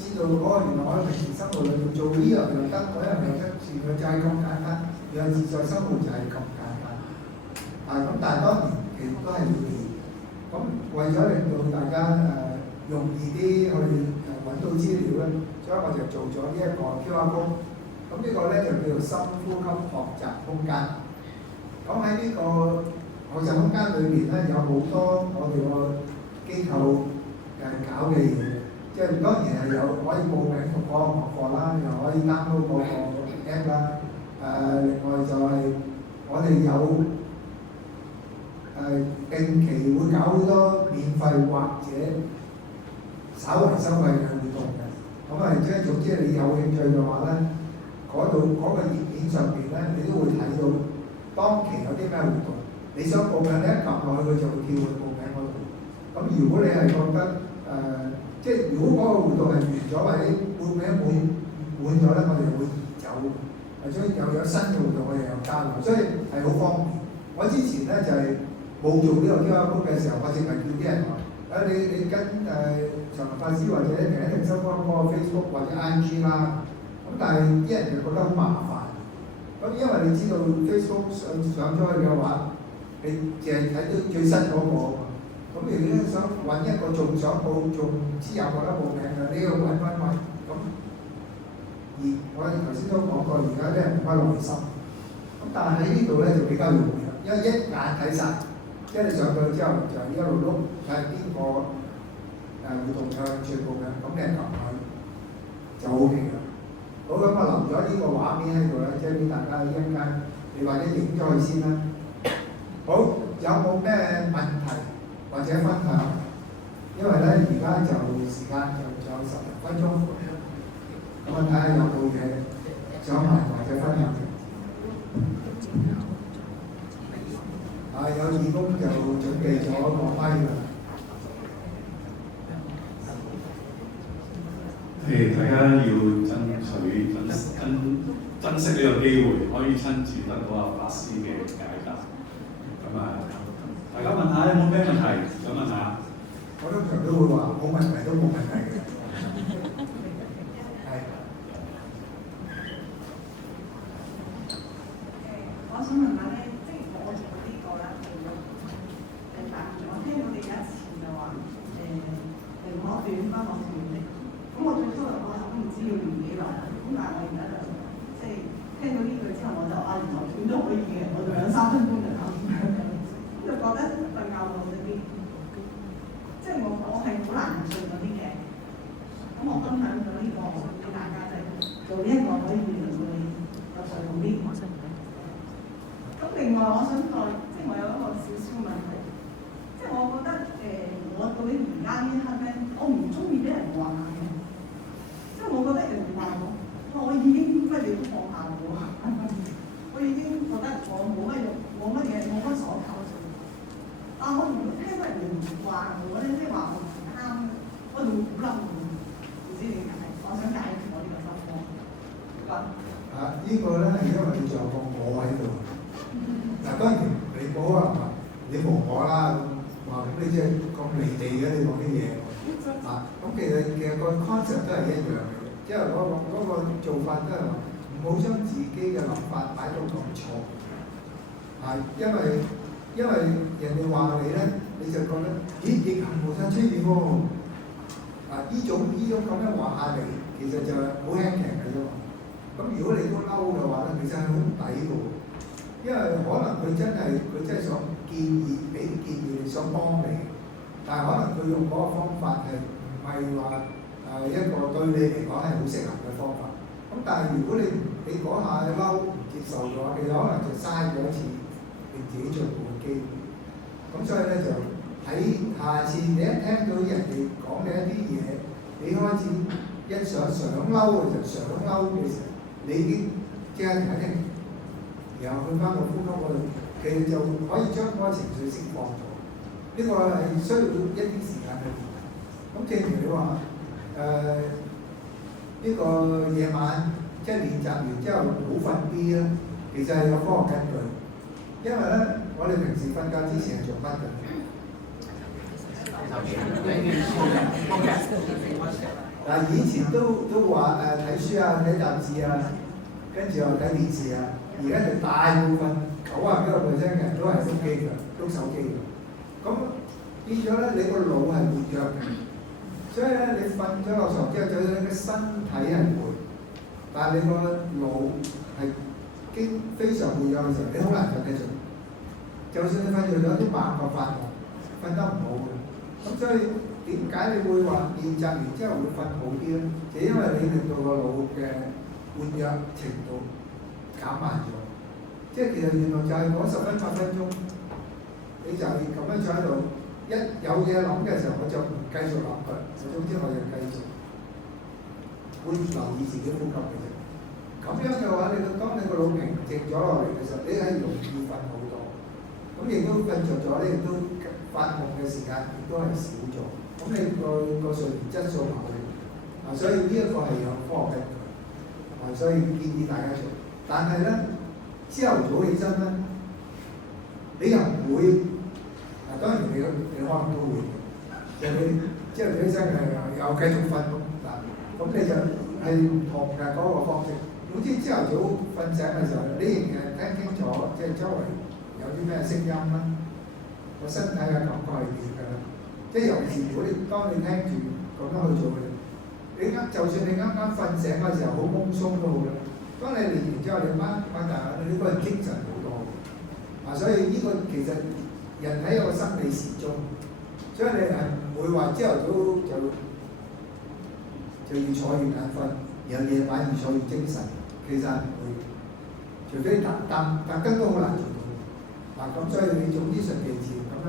知道原來我喺平時生活裏面做呢樣又得，嗰樣又得，原來就係咁簡單，原來自在生活就係咁簡單。咁但係當然其實都係要練。咁為咗令到大家容易啲去揾到資料咧，所以我就做咗呢一個 QR code。咁呢個咧就叫做深呼吸學習空間。咁喺呢個學習空間裏面咧，有好多我哋個機構搞嘅嘢，即係當然係有可以報名同嗰個學課啦，又可以 download 嗰個 app 啦。另外就係我哋有定期會搞好多免費或者稍為收費嘅活動嘅。咁即係總之你有興趣嘅話咧，嗰個頁面上邊咧，你都會睇到當期有啲咩活動。你想報名咧，一撳落去佢就會跳去報名嗰度。咁如果你係覺得即係如果嗰個活動係完咗或者報名滿咗咧，我哋會移走。所以又有新嘅活動，我哋又加落，所以係好方便。我之前咧就係冇做呢個 QR code 嘅時候，我淨係叫啲人話：你跟長文法師或者平一定收嗰個 Facebook 或者 IG 啦。咁但係啲人就覺得好麻煩。咁因為你知道 Facebook 上咗去嘅話，你淨係睇到最新嗰個。咁如果你想揾一個仲想報仲知有冇得報名嘅，你要揾。咁而我哋頭先都講過，而家啲人冇乜耐心。咁但係喺呢度咧就比較容易，因為一眼睇晒，即係你上去之後就一路碌睇邊個活動有興趣報名，咁你撳佢就 OK 啦。好，咁我留咗呢個畫面喺度咧，即係俾大家一陣間，你或者影咗佢先啦。好，有冇咩問題或者分享？因為咧而家就時間就仲有10分鐘，咁我睇下有冇嘢想問或者分享。有義工就準備咗個咪啦。大家要珍惜呢個機會，可以親自得到阿法師嘅解答。咁大家問下有冇咩問題？想問下？我通常都會話冇問題都冇問題嘅。我想問下咧，即係我做呢個啦，但係我聽我哋有一次就話我短翻我短嘅，咁我最初我都唔知要練幾耐，咁但係我而家就即係聽到呢句之後，我就原來短都可以嘅，我就2-3分鐘就搞掂，咁就覺得瞓覺好咗啲，即係我係好難做嗰啲嘅，咁我分享咗呢個俾大家，就係做呢一個可以令到你入睡好啲。咁另外，我想即係我有一個少少問題，即係我覺得我到你而家呢一刻咧，我唔中意俾人話嘅，即係我覺得人哋話我已經乜嘢都放下咗，我已經覺得我冇乜嘢，冇乜所求做。但我如果聽到人哋話我咧，即係話我唔啱，我就會好嬲嘅，唔知點解，我想解決我呢個心態。呢個咧係因為你仲有個我喺度。當然你冇可能話你無我啦，話咁你即係咁離地嘅你講啲嘢，咁其實個 concept 都係一樣嘅，即係嗰個做法都係話唔好將自己嘅諗法擺到咁錯，因為人哋話你咧，你就覺得咦逆行無曬出現喎，呢種咁樣話下嚟，其實就係好輕騎嘅啫嘛。咁如果你都嬲嘅話咧，其實係好唔抵嘅。因為可能佢真係想俾啲建議你，想幫你，但係可能佢用嗰個方法係唔係話一個對你嚟講係好適合嘅方法。咁但係如果你嗰下嬲唔接受嘅話，其實可能就嘥咗一次令自己進步嘅機會。咁所以咧就喺下次你一聽到人哋講嘅一啲嘢，你開始一想嬲嘅就想嬲嘅時候，你已經即刻睇聽。然後去翻個呼吸嗰度，其實就可以將嗰個情緒釋放咗。呢個係需要一啲時間去練。咁正如你話呢個夜晚即係練習完之後好瞓啲啦，其實係有科學根據。因為咧，我哋平時瞓覺之前係做乜嘅？嗱，以前都話睇書啊、睇雜誌啊，跟住又睇電視啊。而家就大部分90%嘅人都係喐機㗎，喐手機㗎。咁變咗咧，你個腦係活躍嘅，所以咧你瞓咗落床之後，就算你嘅身體係攰，但係你個腦係非常活躍嘅時候，你好難再繼續。就算你瞓著咗都猛過發夢，瞓得唔好嘅。咁所以點解你會話練習完之後會瞓好啲咧？就因為你令到個腦嘅活躍程度減慢咗。即係其實原來就係嗰10分8分鐘，你就係咁樣坐喺度，一有嘢諗嘅時候，我就唔繼續諗佢，總之我就繼續會留意自己呼吸嘅啫。咁樣嘅話，當你個腦平靜咗落嚟嘅時候，你係容易瞓好多。咁亦都瞓着咗咧，亦都發夢嘅時間亦都係少咗。咁你個睡眠質素好啲。所以呢一個係有科學根據。所以建議大家做。但係咧，朝頭早起身咧，你又唔會當然你可能都會，就你朝頭早起身又繼續瞓咁你就係唔同嘅嗰個方式。總之朝頭早瞓醒嘅時候，你仍然係聽清楚，即係周圍有啲咩聲音啦，個身體嘅感覺係點㗎啦。即係尤其是如果當你聽住咁樣去做嘅，就算你啱啱瞓醒嘅時候好懵鬆都好啦。當你練完之後，你擘大眼，你個人精神好多。所以呢個其實人體有個生理時鐘，所以你係唔會話朝頭早就越坐越眼瞓，然後夜晚越坐越精神。其實唔會，除非特登都好難做到。咁所以你總之順其自然咁樣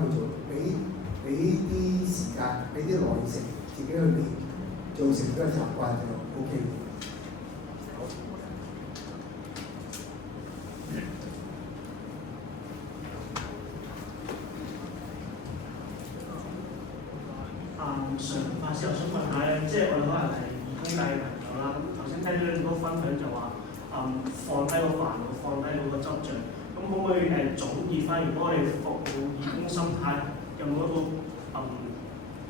去做，俾啲時間，俾啲耐性，自己去練，做成一個習慣就 OK。常法師，我想問下咧，即係我哋可能係義工界嘅朋友啦。咁頭先聽咗你咁多分享就話，放低個煩惱，放低嗰個執著。咁可唔可以總結翻？如果我哋服務義工心態，有冇一個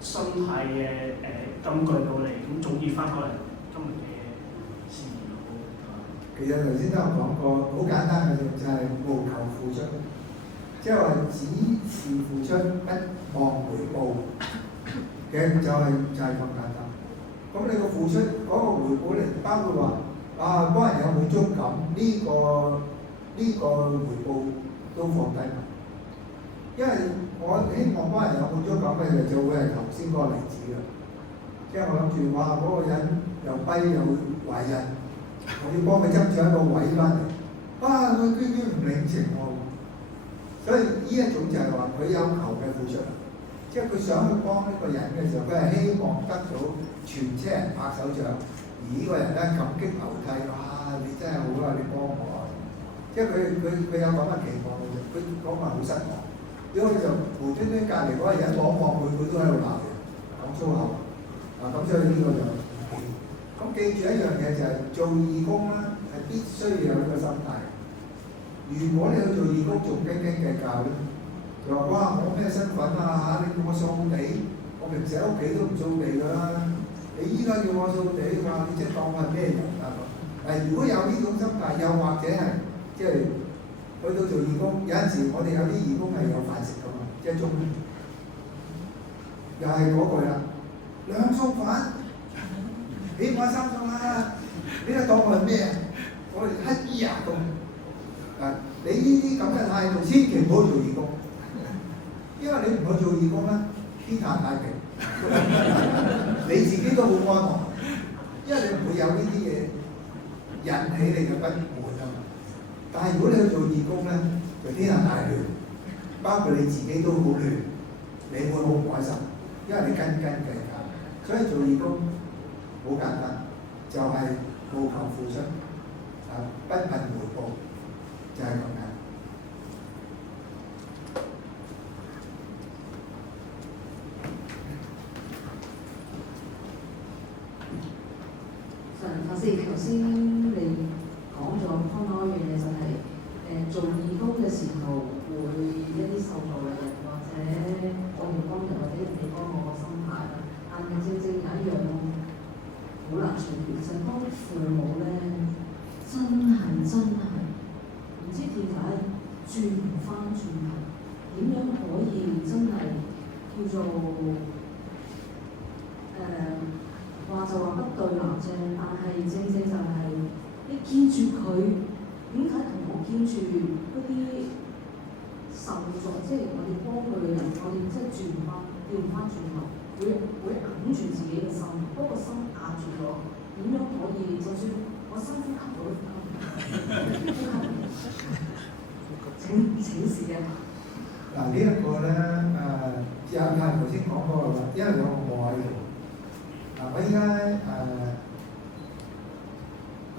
心態嘅金句到嚟？咁總結翻可能今日嘅事業好。其實頭先都有講過，好簡單嘅就係務求付出，即係話只是付出，不望回報。嘅就係咁簡單。咁你個付出嗰個回報咧，包括話幫人有滿足感，呢個回報都放低埋。因為我希望幫人有滿足感嘅就會係頭先嗰個例子啦。即係我諗住嗰個人又跛又懷孕，我要幫佢爭取一個位翻嚟，佢居然唔領情喎。所以呢一種就係話佢有求嘅付出。即係佢想去幫呢個人嘅時候，佢係希望得到全車人拍手掌，而呢個人咧感激流涕，你真係好啊，你幫我啊！即係佢有咁嘅期望嘅啫，佢講話好失望，因為就無端端隔離嗰個人望佢都喺度鬧人，講粗口。咁所以呢個就唔掂。咁記住一樣嘢就係做義工啦，係必須要有呢個心態。如果你去做義工仲斤斤計較咧，就話我咩身份啊？你叫我掃地，我平時喺屋企都唔掃地㗎啦。你依家叫我掃地㗎，你即係當我係咩人啊？如果有呢種心態，又或者係即係去到做義工，有陣時我哋有啲義工係有飯食㗎嘛，即係中午又係嗰句啦，2餸飯，起碼3餸啦，你都當我係咩啊？我係乞兒啊咁。你呢啲咁嘅態度，千祈唔好做義工。因為你唔去做義工咧，天下太平，你自己都好安樂，因為你唔會有呢啲嘢引起你嘅不滿啊嘛。但係如果你去做義工咧，就天下大亂，包括你自己都好亂，你會好唔開心，因為你斤斤計較。所以做義工好簡單，就係務求付出，不問回報，就係咁樣。法師，頭先你講咗開開嘅嘢就係、做義工嘅時候會一啲受助嘅人或者我要幫人或者人哋幫我個心態啦。但係父母咧，真係唔知點解轉唔翻轉頭，點樣可以真係叫做話就話不對立啫，但係正就係你見住佢，點解同我見住嗰啲受助，即係我哋幫佢嘅人，我哋真係調唔翻轉頭，會揞住自己嘅心，嗰個心壓住咗，點樣可以？就算我深呼吸到都呼吸唔到。請示嘅。嗱呢一個咧又係頭先講嗰個啦，因為有個我喺度。我依家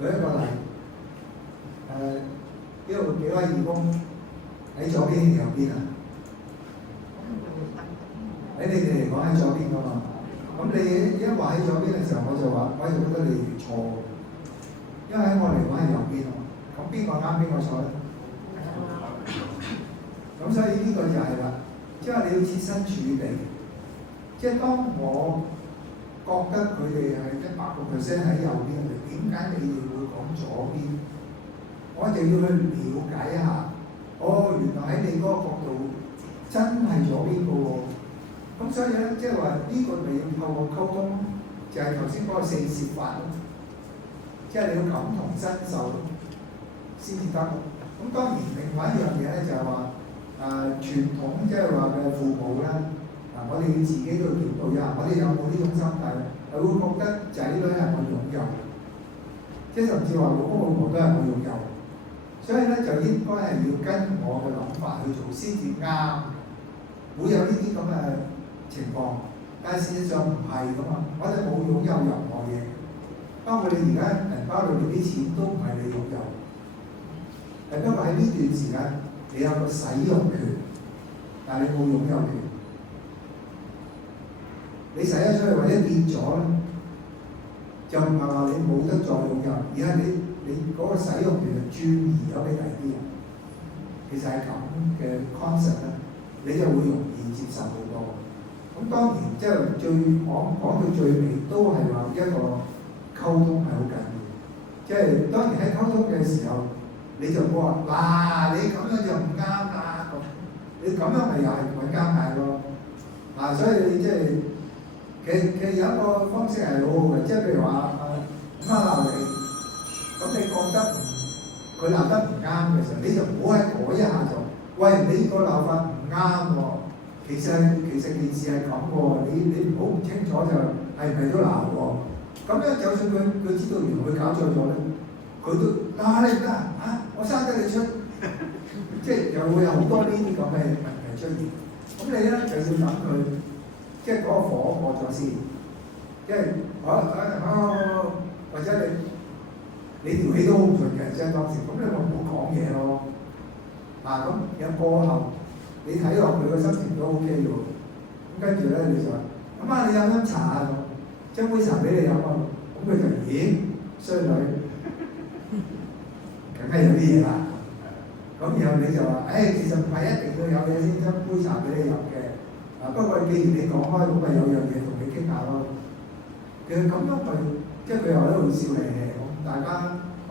舉一個例，呢度幾位義工喺左邊定右邊啊？喺你哋嚟講喺左邊噶嘛？咁你一話喺左邊嘅時候，我就話我就覺得你錯，因為喺我嚟講係右邊啊嘛。咁邊個啱邊個錯咧？咁所以呢個就係啦，即係你要設身處地，即係當我覺得佢哋係100%喺右邊嘅，點解你哋會講左邊？我就要去了解一下，原來喺你嗰個角度真係左邊嘅喎。咁所以咧，即係話呢個咪要透過溝通，就係頭先嗰個4攝法咯，即係你要感同身受先至得。咁當然另外一樣嘢咧就係話傳統即係話嘅父母咧。我哋要自己都要調度一下，我哋有冇呢種心態咧？係會覺得仔女係我擁有，即係甚至話老公老婆都係我擁有，所以咧就應該係要跟我嘅諗法去做先至啱，會有呢啲咁嘅情況，但係事實上唔係噶嘛，我哋冇擁有任何嘢，包括你而家銀包裏面啲錢都唔係你擁有，係不過喺呢段時間你有個使用權，但係你冇擁有權。你使咗出去或者跌咗咧，就唔係話你冇得再擁有，而係你嗰個使用權轉移咗俾第二啲人。其實係咁嘅 concept 咧，你就會容易接受好多。咁當然即係講到最尾都係話一個溝通係好緊要。即係當然喺溝通嘅時候，你就冇話嗱你咁樣就唔啱啦咁，你咁樣咪又係揾交嗌咯。所以你即係。其實有一個方式係好好嘅，即係譬如話媽鬧你，咁你覺得佢鬧得唔啱嘅時候，你就唔好喺嗰一下就，喂你個鬧法唔啱喎，其實件事係咁喎，你唔好唔清楚就係咪都鬧喎？咁樣就算佢知道原來佢搞錯咗咧，佢都你唔得我生得你出，即係又會有好多呢啲咁嘅問題出現。咁你咧就要等佢。即係嗰個火過咗先，即係或者你條氣都好唔順嘅，即係當時，咁你咪唔好講嘢咯。咁有過後，你睇落佢個心情都 OK 喎。咁跟住咧你就話：你飲飲茶啊？將杯茶俾你飲啊！咁佢就咦衰女，梗係有啲嘢啦。咁然後你就話：其實唔係一定要有嘢先將杯茶俾你飲嘅。不過既然你講開，咁咪有樣嘢同你傾下咯。其實咁樣咪即係佢又喺度笑嚟嘅，咁大家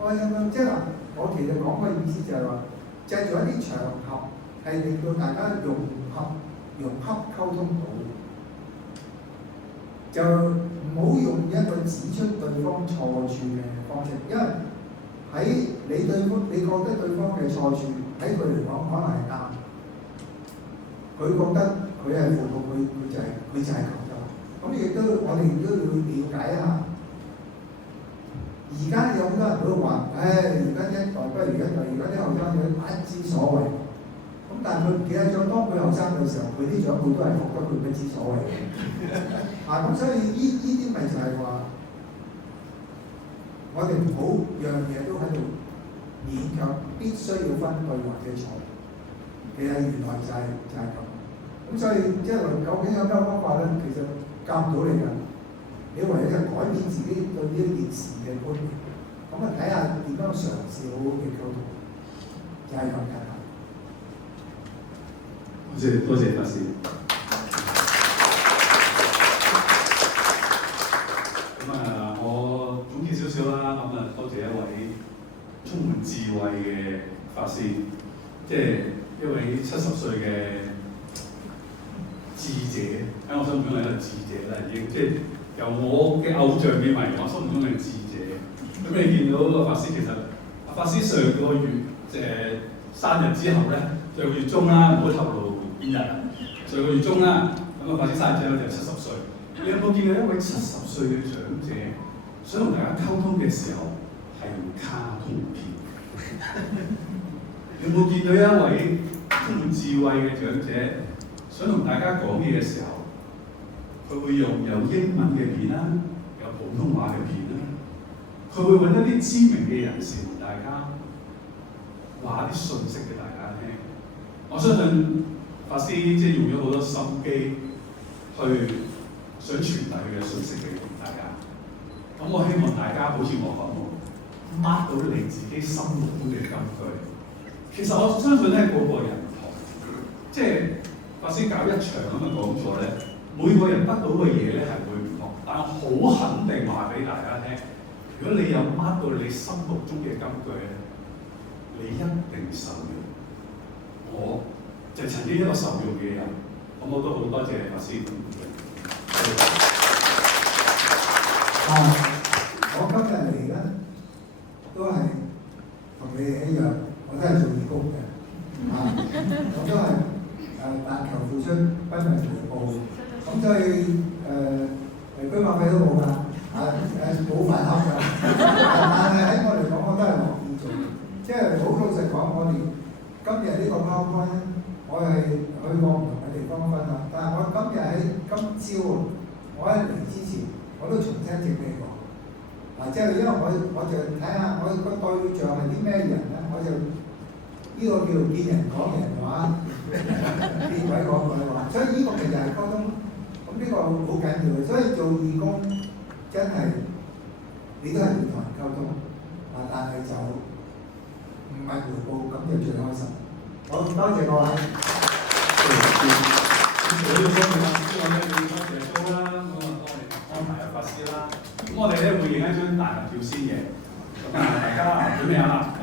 開心啦。即係話我其實講嘅意思就係話，製造一啲場合係令到大家融洽溝通到，就唔好用一個指出對方錯處嘅方式，因為喺你覺得對方嘅錯處喺佢嚟講可能係啱，佢覺得。佢係父母，佢就係咁樣。咁亦都我哋都要了解一下。而家有好多人都話：而家一代不如一代，而家啲後生仔不知所謂。咁但係佢唔記得咗，當佢後生嘅時候，佢啲長輩都係覺得佢不知所謂。咁所以呢啲咪就係話，我哋唔好樣嘢都喺度勉強，必須要分對或者錯。其實原來就係咁。咁所以即係話，究竟有咩方法咧？其實教唔到你㗎。你唯有就改變自己對呢件事嘅觀念，咁睇下點樣嘗試好好嘅溝通，就係咁簡單。多謝法師。我總結少少啦，慧嘅法師，即係一位70歲嘅智者，喺我心目中係一個智者啦，已經即係由我嘅偶像變為我心目中嘅智者。咁你見到個法師其實法師上個月生日之後咧，上個月中啦，唔好透露邊日啊，上個月中啦，咁啊法師生日之後就70歲。你有冇見到一位70歲嘅長者想同大家溝通嘅時候係用卡通片？有冇見到一位充滿智慧嘅長者想同大家講嘢嘅時候，佢會用有英文嘅片啦，有普通話嘅片啦，佢會揾一啲知名嘅人士同大家話啲信息俾大家聽。我相信法師即係用咗好多心機去想傳遞佢嘅信息俾大家。咁我希望大家好似我咁，mark 到你自己心目中嘅金句。其實我相信咧，個個人唔同，即係法師搞一場咁嘅講座咧，每個人得到嘅嘢咧係會唔同。但我好肯定話俾大家聽，如果你有 mark 到你心目中嘅金句咧，你一定受用。我就曾經一個受用嘅人，咁我都好多謝法師。我今日嚟咧，都係同你哋一樣，我都係做義工嘅，我都係但求付出，不為回報。咁所以居馬費都冇㗎，冇飯盒㗎。但係喺我嚟講，我都係樂意做。即係好老實講，我哋今日呢個 PowerPoint，我係去過唔同嘅地方分享，但係我今日喺今朝，我喺嚟之前，我都重聽整理過。即係因為我就睇下我個對象係啲咩人咧，我就呢個叫見人講人話，見鬼講鬼話，所以呢個其實係溝通，咁呢個好緊要嘅。所以做義工真係你都係要同人溝通，但係就唔係回報，咁就最開心。好，多謝各位。咁我哋咧會影一張大合照先嘅，咁大家準備下啦。